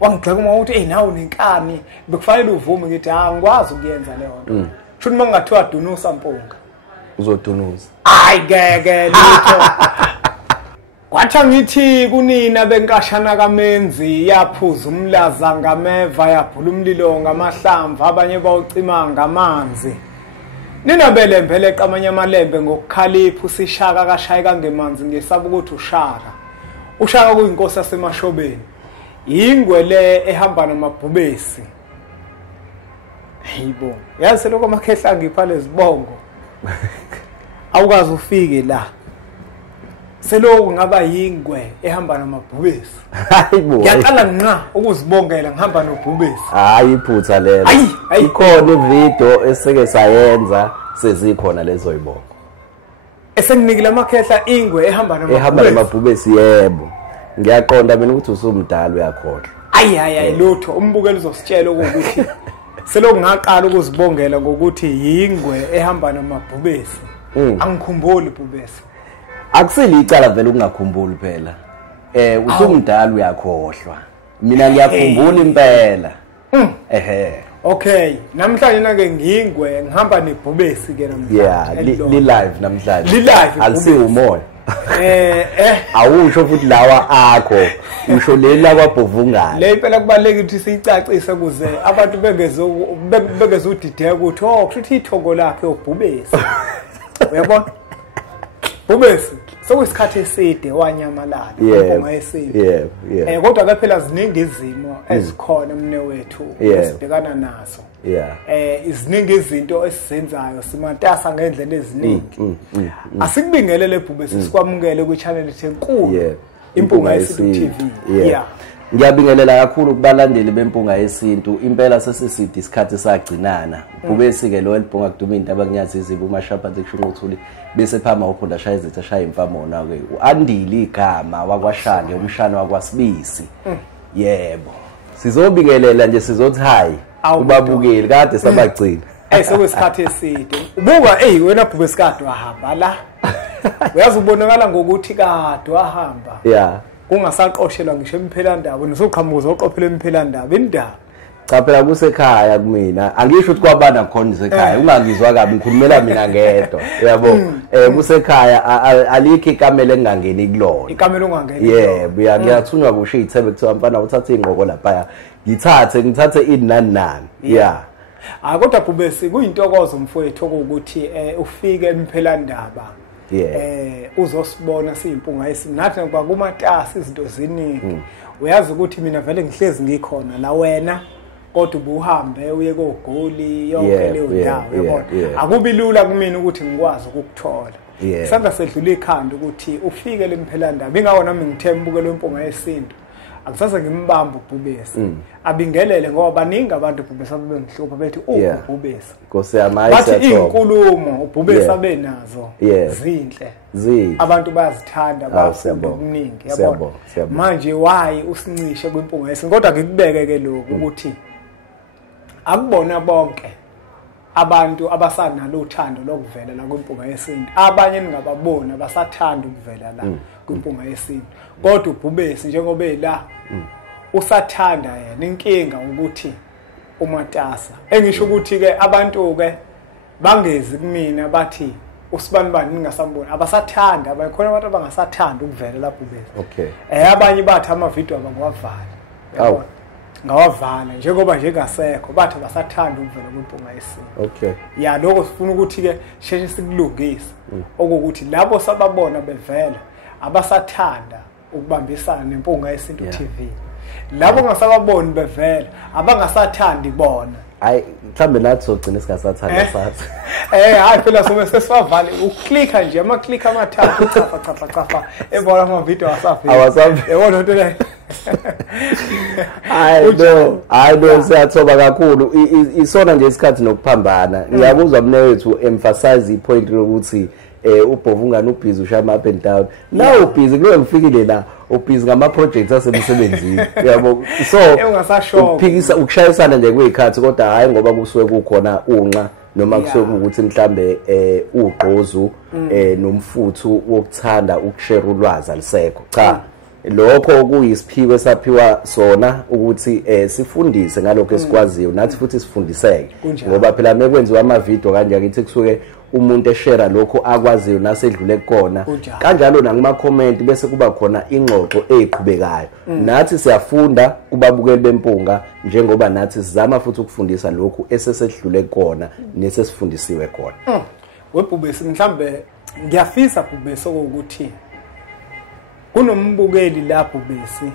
wangigxeka uma uthi nawe nenkani bekufanele uvume ngithi ngikwazi ukuyenza leyo nto futhi mangathiwa dunusa mpunga uzodunuza hayi ngeke litho kwathi ngithi kunina benkashana kaMenzi yaphuza umlaza ngameva yabhula umlilo ngamahlamvu abanye bawucima ngamanzi nina belembele qamanye amalembe ngokukhalipha usishaka kashayeka ngemanzi ngesaba ukuthi ushaka kuyinkosi yasemashobeni ingwele ehamba namabhubesi hayibo yazi lokho amakhehla ngipha lezibongo awukazi ufike la seloko ngaba yingwe ehamba namabhubesi hayibo ngiyaqala nqa ukuzibongela ngihamba nobhubesi hayi iphutha lelo ikhona ivideo eseke sayenza sezikhona lezo ibongo esenginikile amakhehla ingwe ehamba namabhubesi yebo ngiyaqonda mina ukuthi usumdala uyakhohlwa ayi lutho umbukeli uzositshela ukuthi seloko ngaqala ukuzibongela ngokuthi yingwe ehamba namabhubesi angikhumbuli bhubesi akusili icala vele ukungakhumbuli phela usumdala uyakhohlwa mina ngiyakhumbula impela okay namhlanje nake ngingwe ngihamba nebhubesi ke namhlanje yeah li live namhlanje li live alisiwumoya awusho futhi lawa akho usho lela kwabhovungana le impela kubaleka ukuthi siyicacise kuze abantu bengeze udideka ukuthi kushuthi ithongo lakhe obhubesi uyabona bhubesi sokuyisikhathi eside wanyamalala impunga yesini kodwa ke phela ziningi izimo ezikhona emne wethu esibhekana nazo iziningi izinto esizenzayo simatasa ngendlela eziningi asikubingelele bhubesi sikwamukele kwi-channel enkulu impunga yesintu TV ngiyabingelela kakhulu kubalandeli bempunga yesintu impela sesiside isikhathi sagcinana bhubesi ke lo elibhonga kuduma into abanyazi izibu umashaphathi kushunquthuli bese phama uphonda shaya izetha shaya imfamona ke uandile igama wakwashane umshana wakwaSibisi yebo sizobingelela nje sizothi hayi ubabukeli kade sabagcina sokuyisikhathi eside ubuka wena bhubesi kade wahamba la uyazi ubonakala ngokuthi kade wahamba kungasaqoshelwa ngisho emphelandaba nisoqhamuza oqophela emphelandaba indaba cha phela kusekhaya kumina angisho ukuthi kwabana khona isekhaya ungangizwa kabi ngikhulumela mina ngedwa yabo kusekhaya alikho ikamela engangeni kulona ikamela ungangeni yebo ngiyathunywa kusho ithebe kuthiwa mfana uthathe ingqoko lapha ngithathe inani kodwa bhubesi kuyintokozo mfowethu ukuthi ufike emphelandaba uzosibona siyimpunga esinathi ngoba kumatasa izinto ziningi uyazi ukuthi mina vele ngihlezi ngikhona la wena kodwa ubuhambe uye koGoli yonke leyo ndawo yabona akubi lula kumina ukuthi ngikwazi ukukuthola isandla sedlula ikhanda ukuthi ufike lemphelandaba ingawo nami ngithembukele impunga yesintu akusase ngimbamba ubhubesi abingelele ngoba baningi abantu ubhubesi abengihlupha bethi ubhubesi Nkosi yami ayisathola bathi inkulumo ubhubesi abenazo zinhle abantu bayazithanda bafunda okuningi yabona manje why usincishe kwimpunga yesintu kodwa ngikubeke ke lokho ukuthi akubona bonke abantu abasanalo uthando lokuvela la kwimpunga yesintu abanye ningababona abasathanda ukuvela la kwimpunga yesintu kodwa ubhubesi njengoba la usathanda yena inkinga ukuthi umatasa engisho ukuthi ke abantu ke bangezi kumina bathi usibanibani ningasamboni abasathanda abakhona abantu abangasathanda ukuvela lapho bese abanye bathi amavideo abangawavala yabona ngawavala njengoba nje ngasekho bathi basathanda ukuvela kwimpunga yesintu lokho sifuna ukuthi ke sheshe sikulungise okuthi labo sababona bevela abasathanda ukubambisana nempunga yesintu TV labo ngasababoni bevela abangasathandi bona hayi mhlambe nathi sogcina singasathanda sathi hayi phela sobe sesivale uklikha nje ama-click amathathu chafa ebona ama-video awasafika yabona into le hayi no siyathoba kakhulu isona nje isikhathi nokuphambana ngiyakuzwa mnewethu emphasize ipoint lokuthi ubhovungana ubhizi ushaya up and down now ubhizi kulo ngifikile la ubhizi ngama projects asemsebenzini yabo so ukuphikisa ukushayisana nje kwezikhathi kodwa hayi ngoba kusuke kukhona unqa noma kusuke ukuthi mhlambe ugqozu nomfuthu wokuthanda ukushare ulwazi alisekho cha lokho kuyisiphiwo esaphiwa sona ukuthi sifundise ngalokho esikwaziyo nathi futhi sifundiseke ngoba phela mekwenziwa ama-video kanje akithi kusuke umuntu eshare lokho akwaziyo nasedlule kukona kanjalo nakuma-comment bese kuba khona ingxoxo eziqhubekayo nathi siyafunda kubabukeli bempunga njengoba nathi sizama futhi ukufundisa lokhu esesedlule kukona nesesifundisiwe khona. Webhubesi mhlambe ngiyafisa Bhubesi ukuthi kunombukeli lapho bese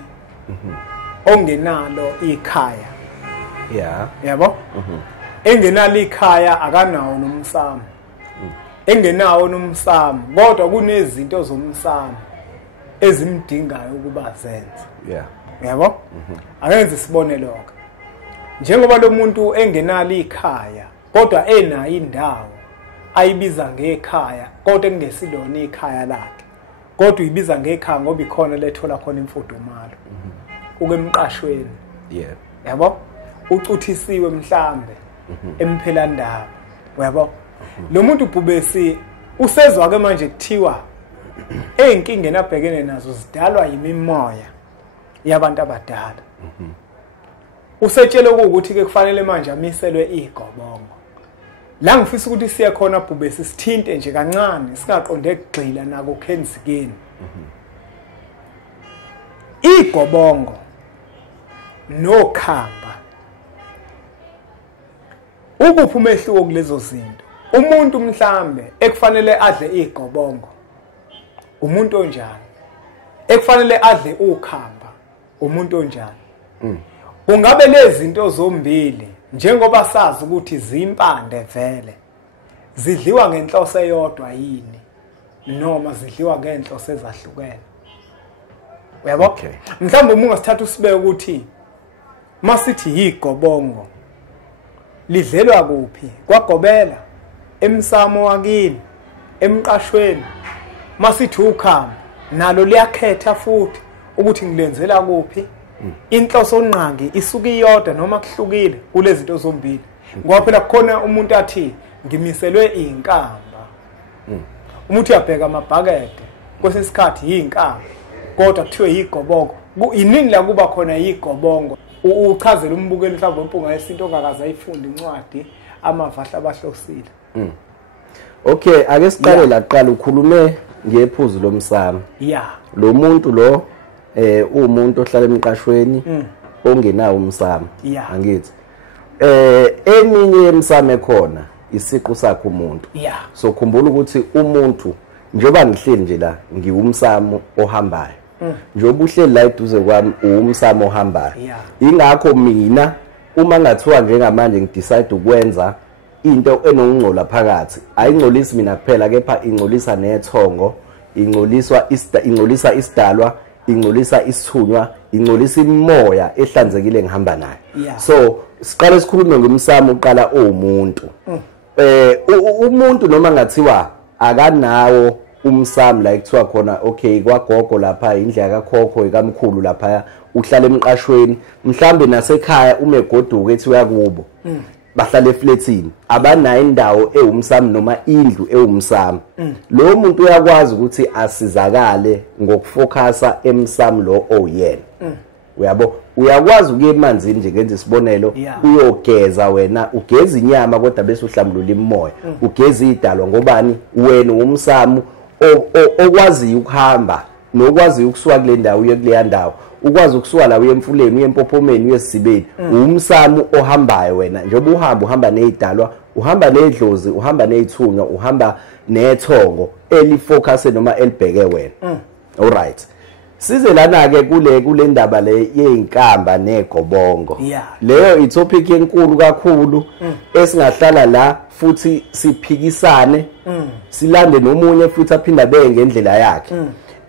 ongenalo ikhaya yabo engenalo ikhaya akanawo nomsamo engenawo nomsamo kodwa kunezinto zomsamo ezimdingayo ukuba zenze yabo akenze sibonelo lokho njengoba lo muntu engenalo ikhaya kodwa enayo indawo ayibiza ngekhaya kodwa engesilona ikhaya lakhe kodwa uyibiza ngekhaya ngoba ikhona lethola khona imfudumalo ukemqashweni yabo ucuthisiwe mhlambe emphelandaba yabo lo muntu Bhubesi usezwa ke manje kuthiwa eyinkinga enabhekene nazo zidalwa yimimoya yabantu abadala usetshele ukuthi ke kufanele manje amiselwe igobongo la ngifisa ukuthi siye khona Bhubesi sithinte nje kancane singaqonde kugxila nako kenzikeni igobongo nokhamba ukuphi umehluko kulezo zinto umuntu mhlambe ekufanele adle igobongo umuntu onjani ekufanele adle ukhamba umuntu onjani ungabe lezi zinto zombili njengoba sazi ukuthi zimpande vele zidliwa ngenhloso eyodwa yini noma zidliwa ngenhloso ezahlukene uyabo mhlawumbe uma ungasithatha usibeke ukuthi masithi igobongo lidlelwa kuphi kwagobela emsamo wakini emqashweni masithi ukhamba nalo liyakhetha futhi ukuthi ngilenzela kuphi inhloso onqangi isuka iyodwa noma kuhlukile kulezi zinto zombili ngoba phela kukhona umuntu athi ngimiselwe inkamba umuntu uyabheka amabhakede kwesesikhathi yinkamba kodwa kuthiwe yigobongo iningi la kuba khona yigobongo uchazela umbukeli mhlawumbe impunga yesinto ongakaze ayifunde incwadi amavahla abahlosile okay ake siqale la kuqala ukhulume ngephuzu lomsamo lo muntu lo umuntu ohlala emqashweni ongenawo umsamo angithi eminye yemsamo ekhona isiqu sakhe umuntu so khumbula ukuthi umuntu njengoba ngihleli nje la ngiwumsamo ohambayo njengoba uhleli la eduze kwami umsamo ohambayo ingakho mina uma ngathiwa njengamanje ngidecide ukwenza into enokungcola phakathi ayingcolisi mina kuphela kepha ingcolisa nethongo ingcolisa isidalwa ingcolisa isithunywa ingcolisa imoya ehlanzekile ngihamba nayo so siqale sikhulume ngomsamo uqala umuntu umuntu noma ngathiwa akanawo umsamo la ekuthiwa khona okay kwagogo lapha indlela kakhokho ikamkhulu lapha uhlala emqashweni mhlambe nasekhaya umegoduka ethi uyakubo bahlala eflatini abanayo indawo ewumsamo noma indlu ewumsamo lo muntu uyakwazi ukuthi asizakale ngokufocusa emsamo lo oyena uyabo uyakwazi ukuye emanzini nje ngenze isibonelo uyogeza wena ugeza inyama kodwa bese uhlambulula imoya ugeza idalwa ngobani wena umsamo okwazi ukuhamba nokwazi ukusuka kule ndawo uye kule ndawo ukwazi ukusuka la uye emfuleni uye empophomeni uye esibeni umsamo ohambayo wena njengoba uhamba nezidalwa uhamba nedlozi uhamba nezithunywa uhamba nethongo elifocus noma elibheke wena alright size lana ke kule ndaba le yezinkamba negobongo leyo itopic enkulu kakhulu esingahlala la futhi siphikisane silande nomunye futhi aphinda beke ngendlela yakhe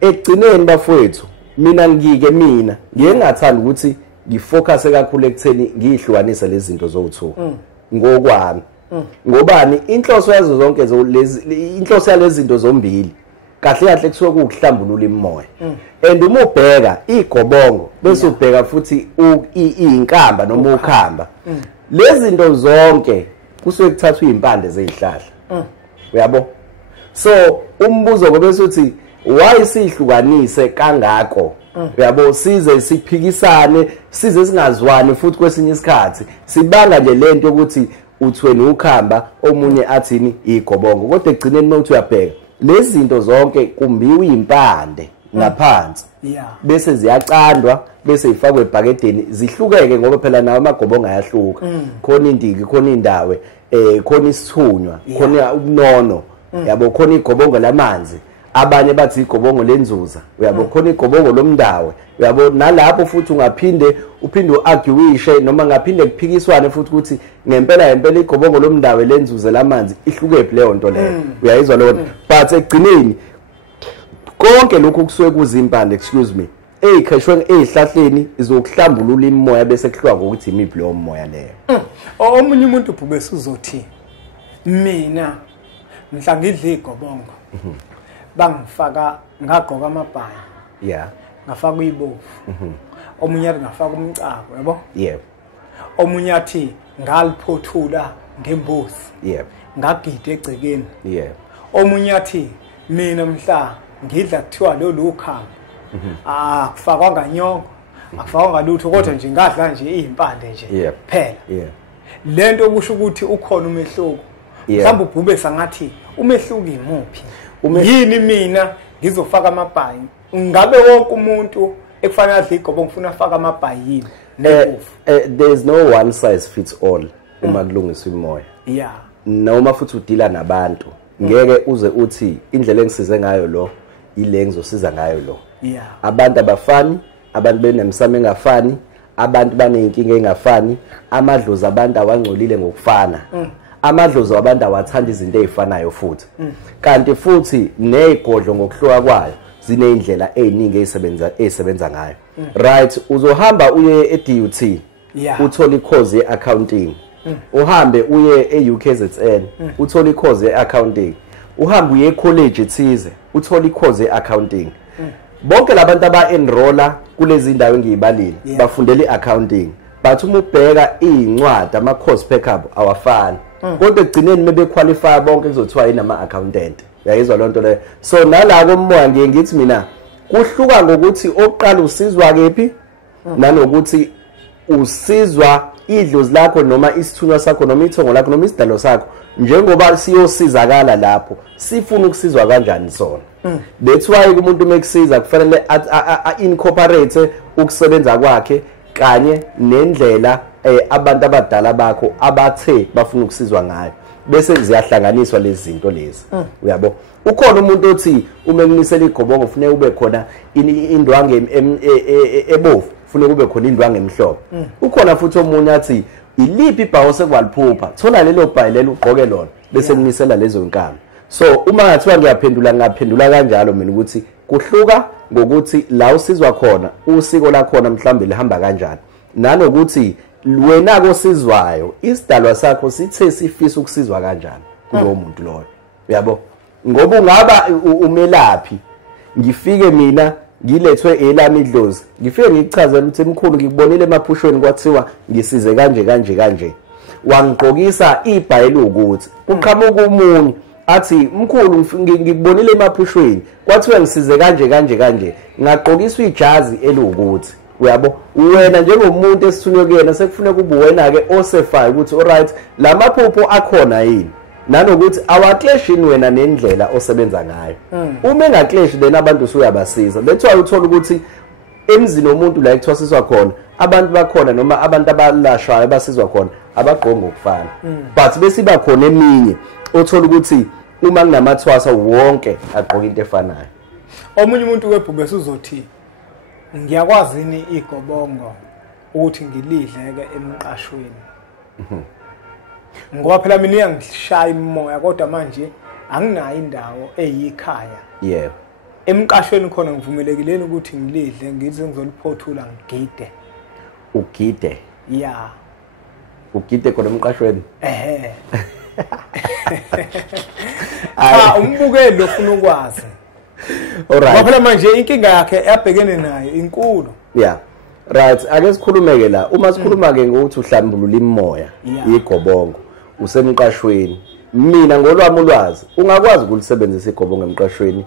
egcineni bafowethu mina ngiyengathanda ukuthi ngifocus kakhulu ekutheni ngihlukanise lezi zinto zowuthu ngokwami ngobani inhloso yazo zonke inhloso yalezi zinto zombili kahle kahle kusuka ukuhlambulula imoya and uma ubheka igobongo bese ubheka futhi izinkamba noma ukhamba lezi zinto zonke kusuke kuthathwa izimpande zezihlahla uyabo so umbuzo ngobe uthi why sihlukanise kangako uyabo size siphikisane size singazwani futhi kwesinye isikhathi sibanga nje lento ukuthi uthweni ukhamba omunye athini igobongo kodwa egcineni mawuthi uyabheka lezi zinto zonke kumbiwe impande ngaphansi bese ziyacandwa bese ifakwe ebhakedeni zihlukeke ngoba phela nawo amagobongo ayahluka khona indiki khona indawe khona isithunywa khona ubunono yabo khona igobongo lamanzi abanye bathi igobongo lenzuza uyabo khona igobongo lomndawe uyabo nalapho futhi ungaphinde uphinde uarguishe noma ngaphinde kuphikiswane futhi ukuthi ngempela igobongo lomndawe lenzuza lamanzi ihlukephi leyo nto leyo uyayizwa lo but egcineni konke lokhu kusuke kuzimpande excuse me eyikhashwe ezihlahleni izokuhlambulula imimoya bese kuhlwa ukuthi imiphi lo moya leyo omunye umuntu ubhubese uzothi mina mhla ngidla igobongo bangifaka ngagqoka amabhaya ngafaka uyibovu omunye athi ngafaka umcako yabo omunye athi ngaliphothula ngembuzi ngagida egcekeni omunye athi mina mhla ngidla kuthiwa lolu khamba akufakwa nganyongo akufakwa ngalutho kodwa nje ngadla nje izimpande nje phela lento okusho ukuthi ukhona umehluko mhlawumbe ubhubesa ngathi umehluko imuphi yini mina ngizofaka amabhayi ngabe wonke umuntu ekufanele adle igobongo ufuna afaka amabhayi there's no one size fits all uma kulungiswa imoya noma futhi udila nabantu ngeke uze uthi indlela engisize ngayo lo ile ngizosiza ngayo lo abantu abafani abantu benemsamo engafani abantu baneyinkinga engafani amadlozi abantu awangcolile ngokufana amadlozi abantu awathanda izinto ezifanayo futhi kanti futhi nezigodlo ngokuhluka kwayo zinezindlela eziningi ezisebenza ngayo right uzohamba uye eDUT uthola ikhozi yeaccounting uhambe uye eUKZN uthola ikhozi yeaccounting uhambe uye ecollege ethize uthola ikhozi yeaccounting bonke labantu aba-enrolla kulezi ndawo engiyibalile bafundela i-accounting but uma ubheka iy'ncwadi ama-course packup awafani kodwa egcineni mebequalify bonke kuzothiwa yini ama-accountant uyayizwa loo nto leyo so nala komoya ngiye ngithi mina kuhluka ngokuthi oqala usizwa kephi nanokuthi usizwa idlozi lakho noma isithunywa sakho noma ithongo lakho noma isidalo sakho njengoba siyosizakala lapho sifuna ukusizwa kanjani sona that's why umuntu mekusiza kufanele incorporate ukusebenza kwakhe kanye nendlela abantu abadala bakho abathe bafuna ukusizwa ngayo bese ziyahlanganiswa lezi zinto lezi uyabo ukhona umuntu othi uma kunisela igobongo ufune ube khona indwange ebovu ufune kube khona indwange emhlophe ukhona futhi omunye athi iliphi ibhawo sekwaliphupha thola lelo bhayi lelo ugqoke lona bese kunisela lezo nkamba so uma ngathiwa ngiyaphendula kanjalo mina ukuthi kuhluka ngokuthi la usizwa khona usiko lakhona mhlambe lihamba kanjani nanokuthi wena kosizwayo isidalwa sakho sithe sifisa ukusizwa kanjani kulowo muntu loyo uyabo ngoba ungaba umelaphi ngifike mina ngilethwe elami idlozi ngifike ngichazela ukuthi emkhulu ngikubonile emaphushweni kwathiwa ngisize kanje wangigqokisa ibhayeli ukuthi uqhamuka umunye athi mkhulu ngikubonile emaphushweni kwathiwa ngisize kanje ngagqokiswa ijazi elukuthi uyabo wena njengomuntu esithunywe kuyena sekufuneka ube wena ke osefayo ukuthi alright lamaphupho akhona yini nanokuthi awaclashini wena nendlela osebenza ngayo uma engaclash then abantu usuyabasiza that's why uthola ukuthi emzini womuntu la ekuthwasiswa khona abantu bakhona noma abantu abalashwayo basizwa khona abagqonga ngokufana but bese iba khona eminye othola ukuthi uma kunamathwasa wonke agqoka into efanayo omunye umuntu webhubesi uzothi ngiyakwazi ini igobongo ukuthi ngilidleke emqashweni ngoba phela mina iyangishaya imoya kodwa manje anginayo indawo eyikhaya emqashweni khona ngivumelekileni ukuthi ngilidle ngize ngizoliphothula ngigide ugide ugide khona emqashweni umbukeli lofuna ukwazi alright phela manje inkinga yakhe yabhekene nayo inkulu right ake sikhulumeke la uma sikhuluma ke ngokuthi uhlambulula imimoya igobongo usemqashweni mina ngolwami ulwazi ungakwazi ukulisebenzisa igobongo emqashweni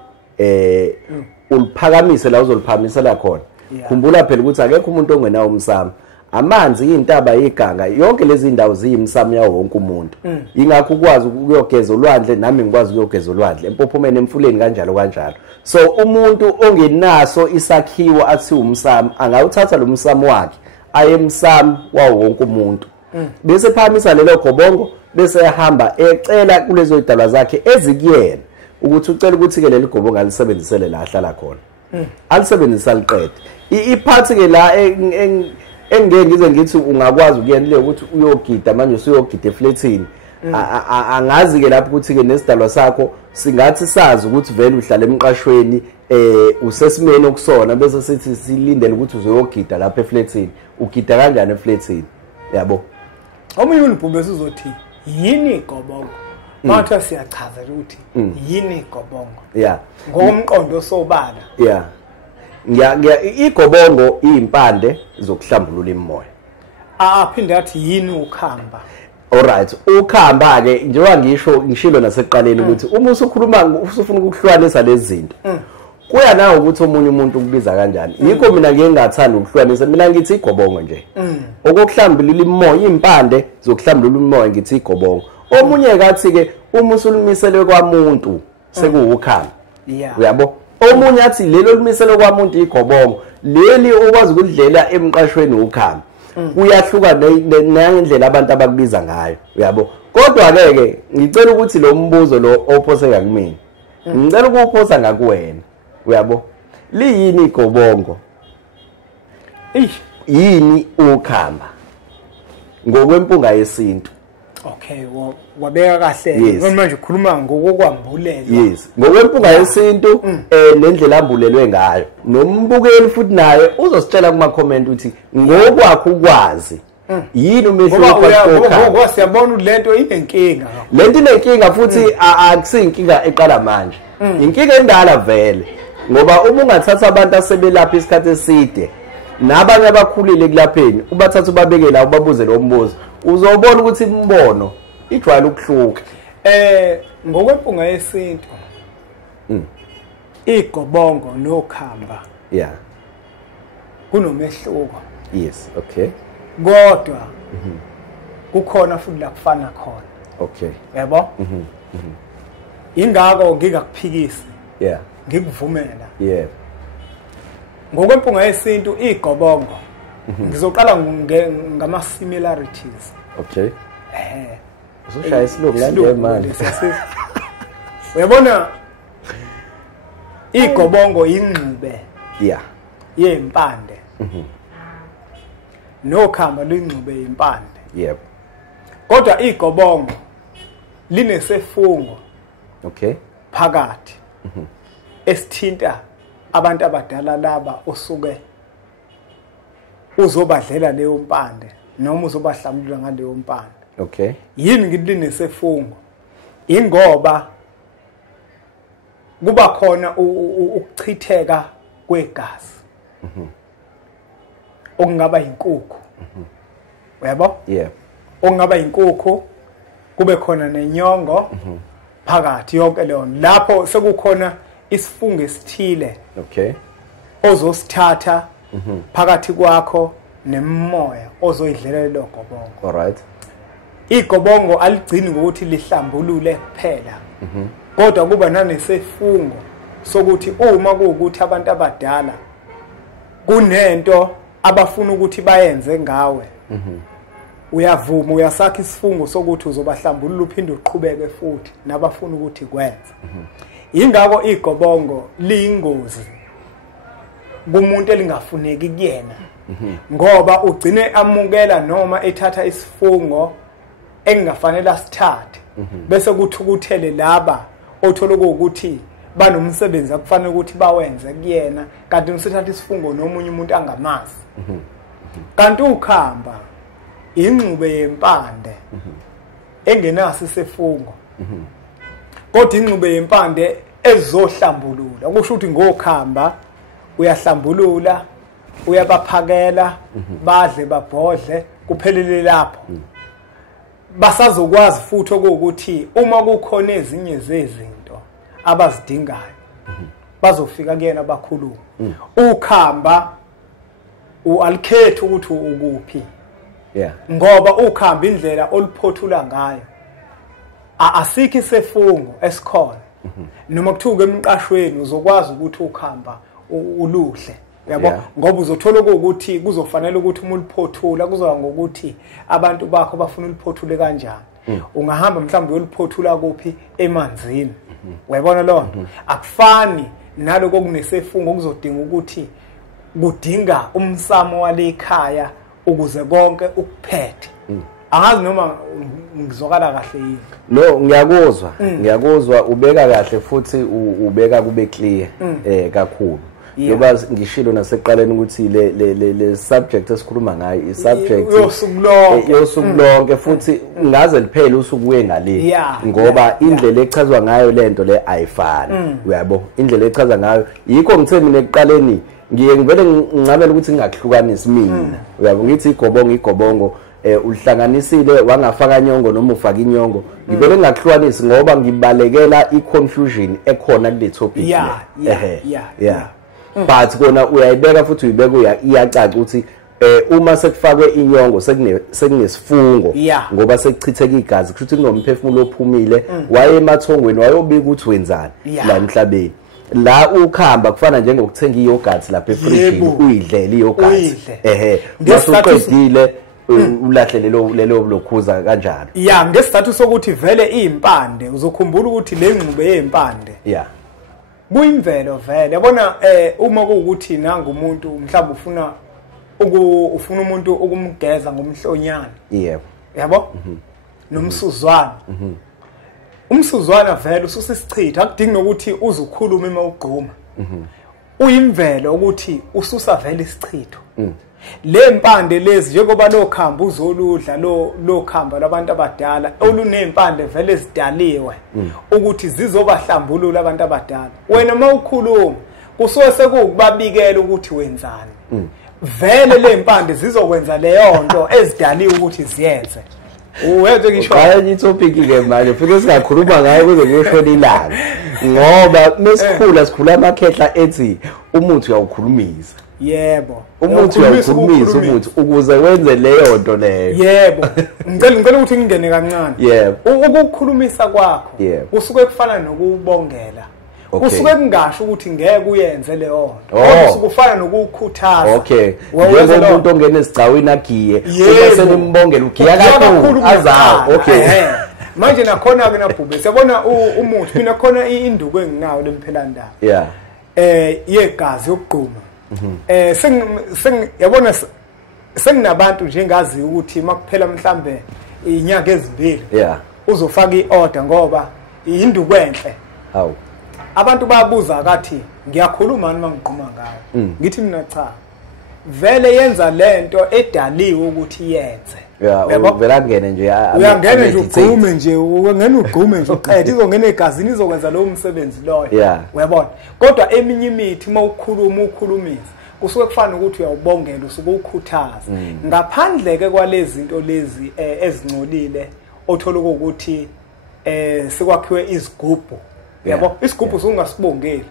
uliphakamise la uzoliphakamisa la khona khumbula phela ukuthi akekho umuntu ongenawo umsamo amanzi intaba iganga yonke lezi indawo ziyimsamo yawo wonke umuntu ingakho ukwazi ukuyogeza ulwandle nami ngikwazi ukuyogeza ulwandle empophomeni emfuleni kanjalo so umuntu ongenaso isakhiwo athi umsamo angawuthatha lo msamo wakhe ayemsamo wawo wonke umuntu bese phamisa lelo gobongo bese ehamba ecela kulezo idalwa zakhe ezikuyena ukuthi ucela ukuthi ke leli gobongo alisebenzisele la ahlala khona alisebenzisa liqede iphathi ke la engeke ngize ngithi ungakwazi ukuyenile ukuthi uyogida manje usuyogida efletini angazi ke lapho ukuthi ke nesidalwa sakho singathi sazi ukuthi vele uhlala emqashweni usesimeni okusona bese sithi silindele ukuthi uzoyogida lapha efletini ugida kanjani efletini yabo omunye uNbhube uzothi yini igobongo manje siyachazela ukuthi yini igobongo ngokomqondo sobala igobongo iyimpande zokuhlambulula imimoya aphinde athi yini ukhamba alright ukhamba ke njengoba ngishilo nasekuqaleni ukuthi uma usukhuluma usufuna ukuhlukanisa lezi zinto kuya nawe ukuthi omunye umuntu ukubiza kanjani yikho mina ngeke ngathanda ukuhlukanisa mina ngithi igobongo nje okuhlambulula imimoya impande zokuhlambulula imimoya ngithi igobongo omunye kathi ke uma usulumiselwe kwamuntu sekuwukhamba uyabo omunye athi lelo lumiselo kwamuntu igobongo leli ukwazi ukudlela emqashweni ukhamba kuyahluka nendlela abantu abakubiza ngayo uyabo kodwa ke ngicela ukuthi lo mbuzo lo ophoseka kumina ngicela ukuphosa ngakuwena uyabo liyini igobongo yini ukhamba ngokwempunga yesintu okay wabeka kahle manje ukhuluma ngokokwambulela yes ngokwempunga yesintu nendlela ambulelwe ngayo nombukeli futhi naye uzositshela kuma comment uthi ngokwakho ukwazi yini umehluko ngoba siyabona lento inenkinga lento inenkinga futhi akusinkinga eqala manje inkinga endala vele ngoba uma ungathatha abantu asebelapha isikhathi eside nabanye abakhulile kulapheni ubathatha ubabeke la ubabuze lo mbuzo uzobona ukuthi imbono ijwayele ukuhluka ngokwempunga yesintu igobongo nokhamba kunomehluko yes okay kodwa kukhona futhi la kufana khona okay yabo ingakho ngikakuphikisi ngikuvumela ngokwempunga yesintu igobongo ngizoqala ngama similarities okay uzoshaya isilungu la manje uyabona igobongo ingxube yempande nokhamba lingxube yempande kodwa igobongo linesefungo phakathi esithinta abantu abadala laba osuke uzobadlela leyo mpande noma uzobahlambulula ngaleyo mpande yini ngilinesefungo ingoba kuba khona ukuchitheka kwegazi okungaba inkukhu uyabo okungaba inkukhu kube khona nenyongo phakathi yonke leyo lapho sekukhona isifungo esithile ozosithatha phakathi kwakho nemoya ozoyidlela lo gobongo alright igobongo aligcini ngokuthi lihlambulule kuphela kodwa kuba nanesefungo sokuthi uma kuukuthi abantu abadala kunento abafuna ukuthi bayenze ngawe uyavuma uyasakha isifungo sokuthi uzobahlambulula uphinde uqhubeke futhi nabafuna ukuthi kwenze ingakho igobongo liyingozi kumuntu elingafuneki kuyena ngoba ugcine amukela noma ethatha isifungo engafanele asithathe bese kuthukuthele laba othola ukuthi banomsebenzi akufanele ukuthi bawenze kuyena kanti usithatha isifungo nomunye umuntu angamazi kanti ukhamba ingxube yempande engenaso isifungo kodwa ingxube yempande ezohlambulula kusho ukuthi ngokhamba uyahlambulula uyabaphakela badle babhodle kuphelele lapho basazokwazi futhi ukuthi uma kukhona ezinye zezinto abazidingayo bazofika kuyena abakhuluma ukhamba alikhethi ukuthi ukuphi. Yeah. Ngoba ukhamba indlela oliphothula ngayo. Asikho isefungo esikhona. Noma kuthuke emqashweni uzokwazi ukuthi ukhamba uluhle. Yabo ngoba uzothola ukuthi kuzofanele ukuthi umuliphothula kuzoba ngokuthi abantu bakho bafuna uliphothule kanjani. Ungahamba mhlawumbe uyoliphothula kuphi emanzini. Uyabona lo? Akufani naloko kunesefungo okuzodinga ukuthi kudinga umsamo wale ekhaya ukuze konke ukuphethe. Angazi noma ngizokala kahle yini. No, ngiyakuzwa ubeka kahle futhi ubeka kube clear kakhulu. Ngoba ngishilo nasekuqaleni ukuthi le subject esikhuluma ngayo i subject yosukulonke futhi ngaze liphele usuku wengale ngoba indlela echazwa ngayo lento le ayifani uyabo indlela echaza ngayo yikho ngithe mina ekuqaleni ngiye ngivele ngicabela ukuthi ngingahlukanisi mina uyabo ngithi igobongo ulihlanganisile wangafaka inyongo noma ufaka inyongo ngivele ngingahlukanisi ngoba ngibalekela i-confusion ekhona kule topic yeah but kona uyayibeka futhi uyibeka iyacaca ukuthi uma sekufakwe inyongo sekunesifungo ngoba sekuchitheka igazi kusho kunomphefumulo ophumile waye emathongweni wayobika ukuthi wenzani la emhlabeni la ukhamba kufana njengokuthenga iyogurt lapha efridge uyidlela iyogurt masuqedile ulahle lelo lokhuza kanjalo ngesizathu sokuthi vele impande uzokhumbula ukuthi le ngcube yempande kuyimvelo vele yabona uma kuukuthi nanga umuntu mhlawumbe ufuna umuntu ukumgeza ngomhlonyana yabo nomsuzwana umsuzwana vele ususisichitha akudingi nokuthi uzukhuluma uma ugquma uyimvelo ukuthi ususa vele isichitho le mpande lezi njengoba lokhamba uzoludla lokhamba labantu abadala olunempande vele ezidaliwe ukuthi zizobahlambulula abantu abadala wena mawukhuluma kusuke sekukubabikela ukuthi wenzani vele le mpande zizokwenza leyo nto ezidaliwe ukuthi ziyenze uwethe ngisho hayi itopic ke manje futhi singakhuluma ngayo kuze kuyoshona ilanga ngoba mesikhula amakhehla ethi umuthi uyawukhulumisa yebo umuthi uyawukhulumisa umuthi ukuze wenze leyo nto leyo yebo ngicela ukuthi ngingene kancane yebo ukukhulumisa kwakho kusuke kufana nokubongela kusuke kungasho ukuthi ngeke uyenze leyo nto kusuke kufana nokukhuthaza njengomuntu ongena esigcawini agiye uma senimbongela ugiya kakhulu azayo manje nakhona ke nabhube siyabona umuthi mina khona induku enginayo lemphelandaba yegazi yokugquma yabona senginabantu njengazi ukuthi makuphela mhlambe inyanga ezibili uzofaka iorder ngoba induku enhle abantu bayabuza kathi ngiyakhuluma noma ngigquma ngayo ngithi mina cha vele yenza lento edaliwe ukuthi yenze vela ngene nje uyangena nje ugqume nje ungena ugqume nje uqede izongena egazini izokwenza lowo umsebenzi loyo uyabona kodwa eminye imithi mawukhuluma ukhulumisa kusuke kufana ukuthi uyawubongela usuke ukhuthaza ngaphandle ke kwalezi zinto lezi ezingcolile othola ukuthi sekwakhiwe izigubhu yabo isigubhu sungasibongeli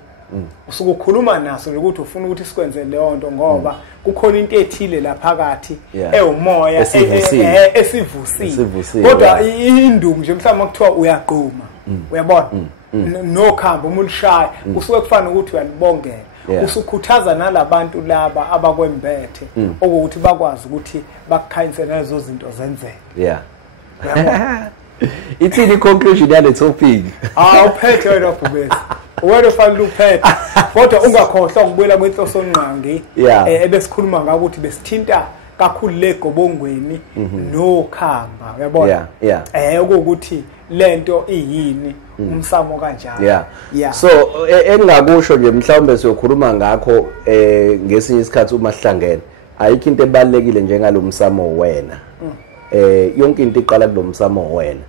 usuke ukhuluma naso ukuthi ufuna ukuthi sikwenze leyo nto ngoba kukhona into ethile la phakathi ewumoya esivusile kodwa induku nje mhlawumbe kuthiwa uyaqhuma uyabona nokhamba umulishaya kusuke kufana ukuthi uyalibongela usukhuthaza nalabantu laba abakwembethe ukuthi bakwazi ukuthi bakukhanyisele lezo zinto zenzeke ithini conclusion yale topic uphethe wena bhubesi wena fanele uphethe kodwa ungakhohlwa ukubuyela kwenhloso onqangi ebesikhuluma ngako ukuthi besithinta kakhulu legobongweni nokhamba uyabona ukuthi lento iyini umsamo kanjalo so engakusho nje mhlawumbe siyokhuluma ngakho ngesinye isikhathi uma sihlangene ayikho into ebalekile njengalomsamo wena yonke into iqala kulomsamo wena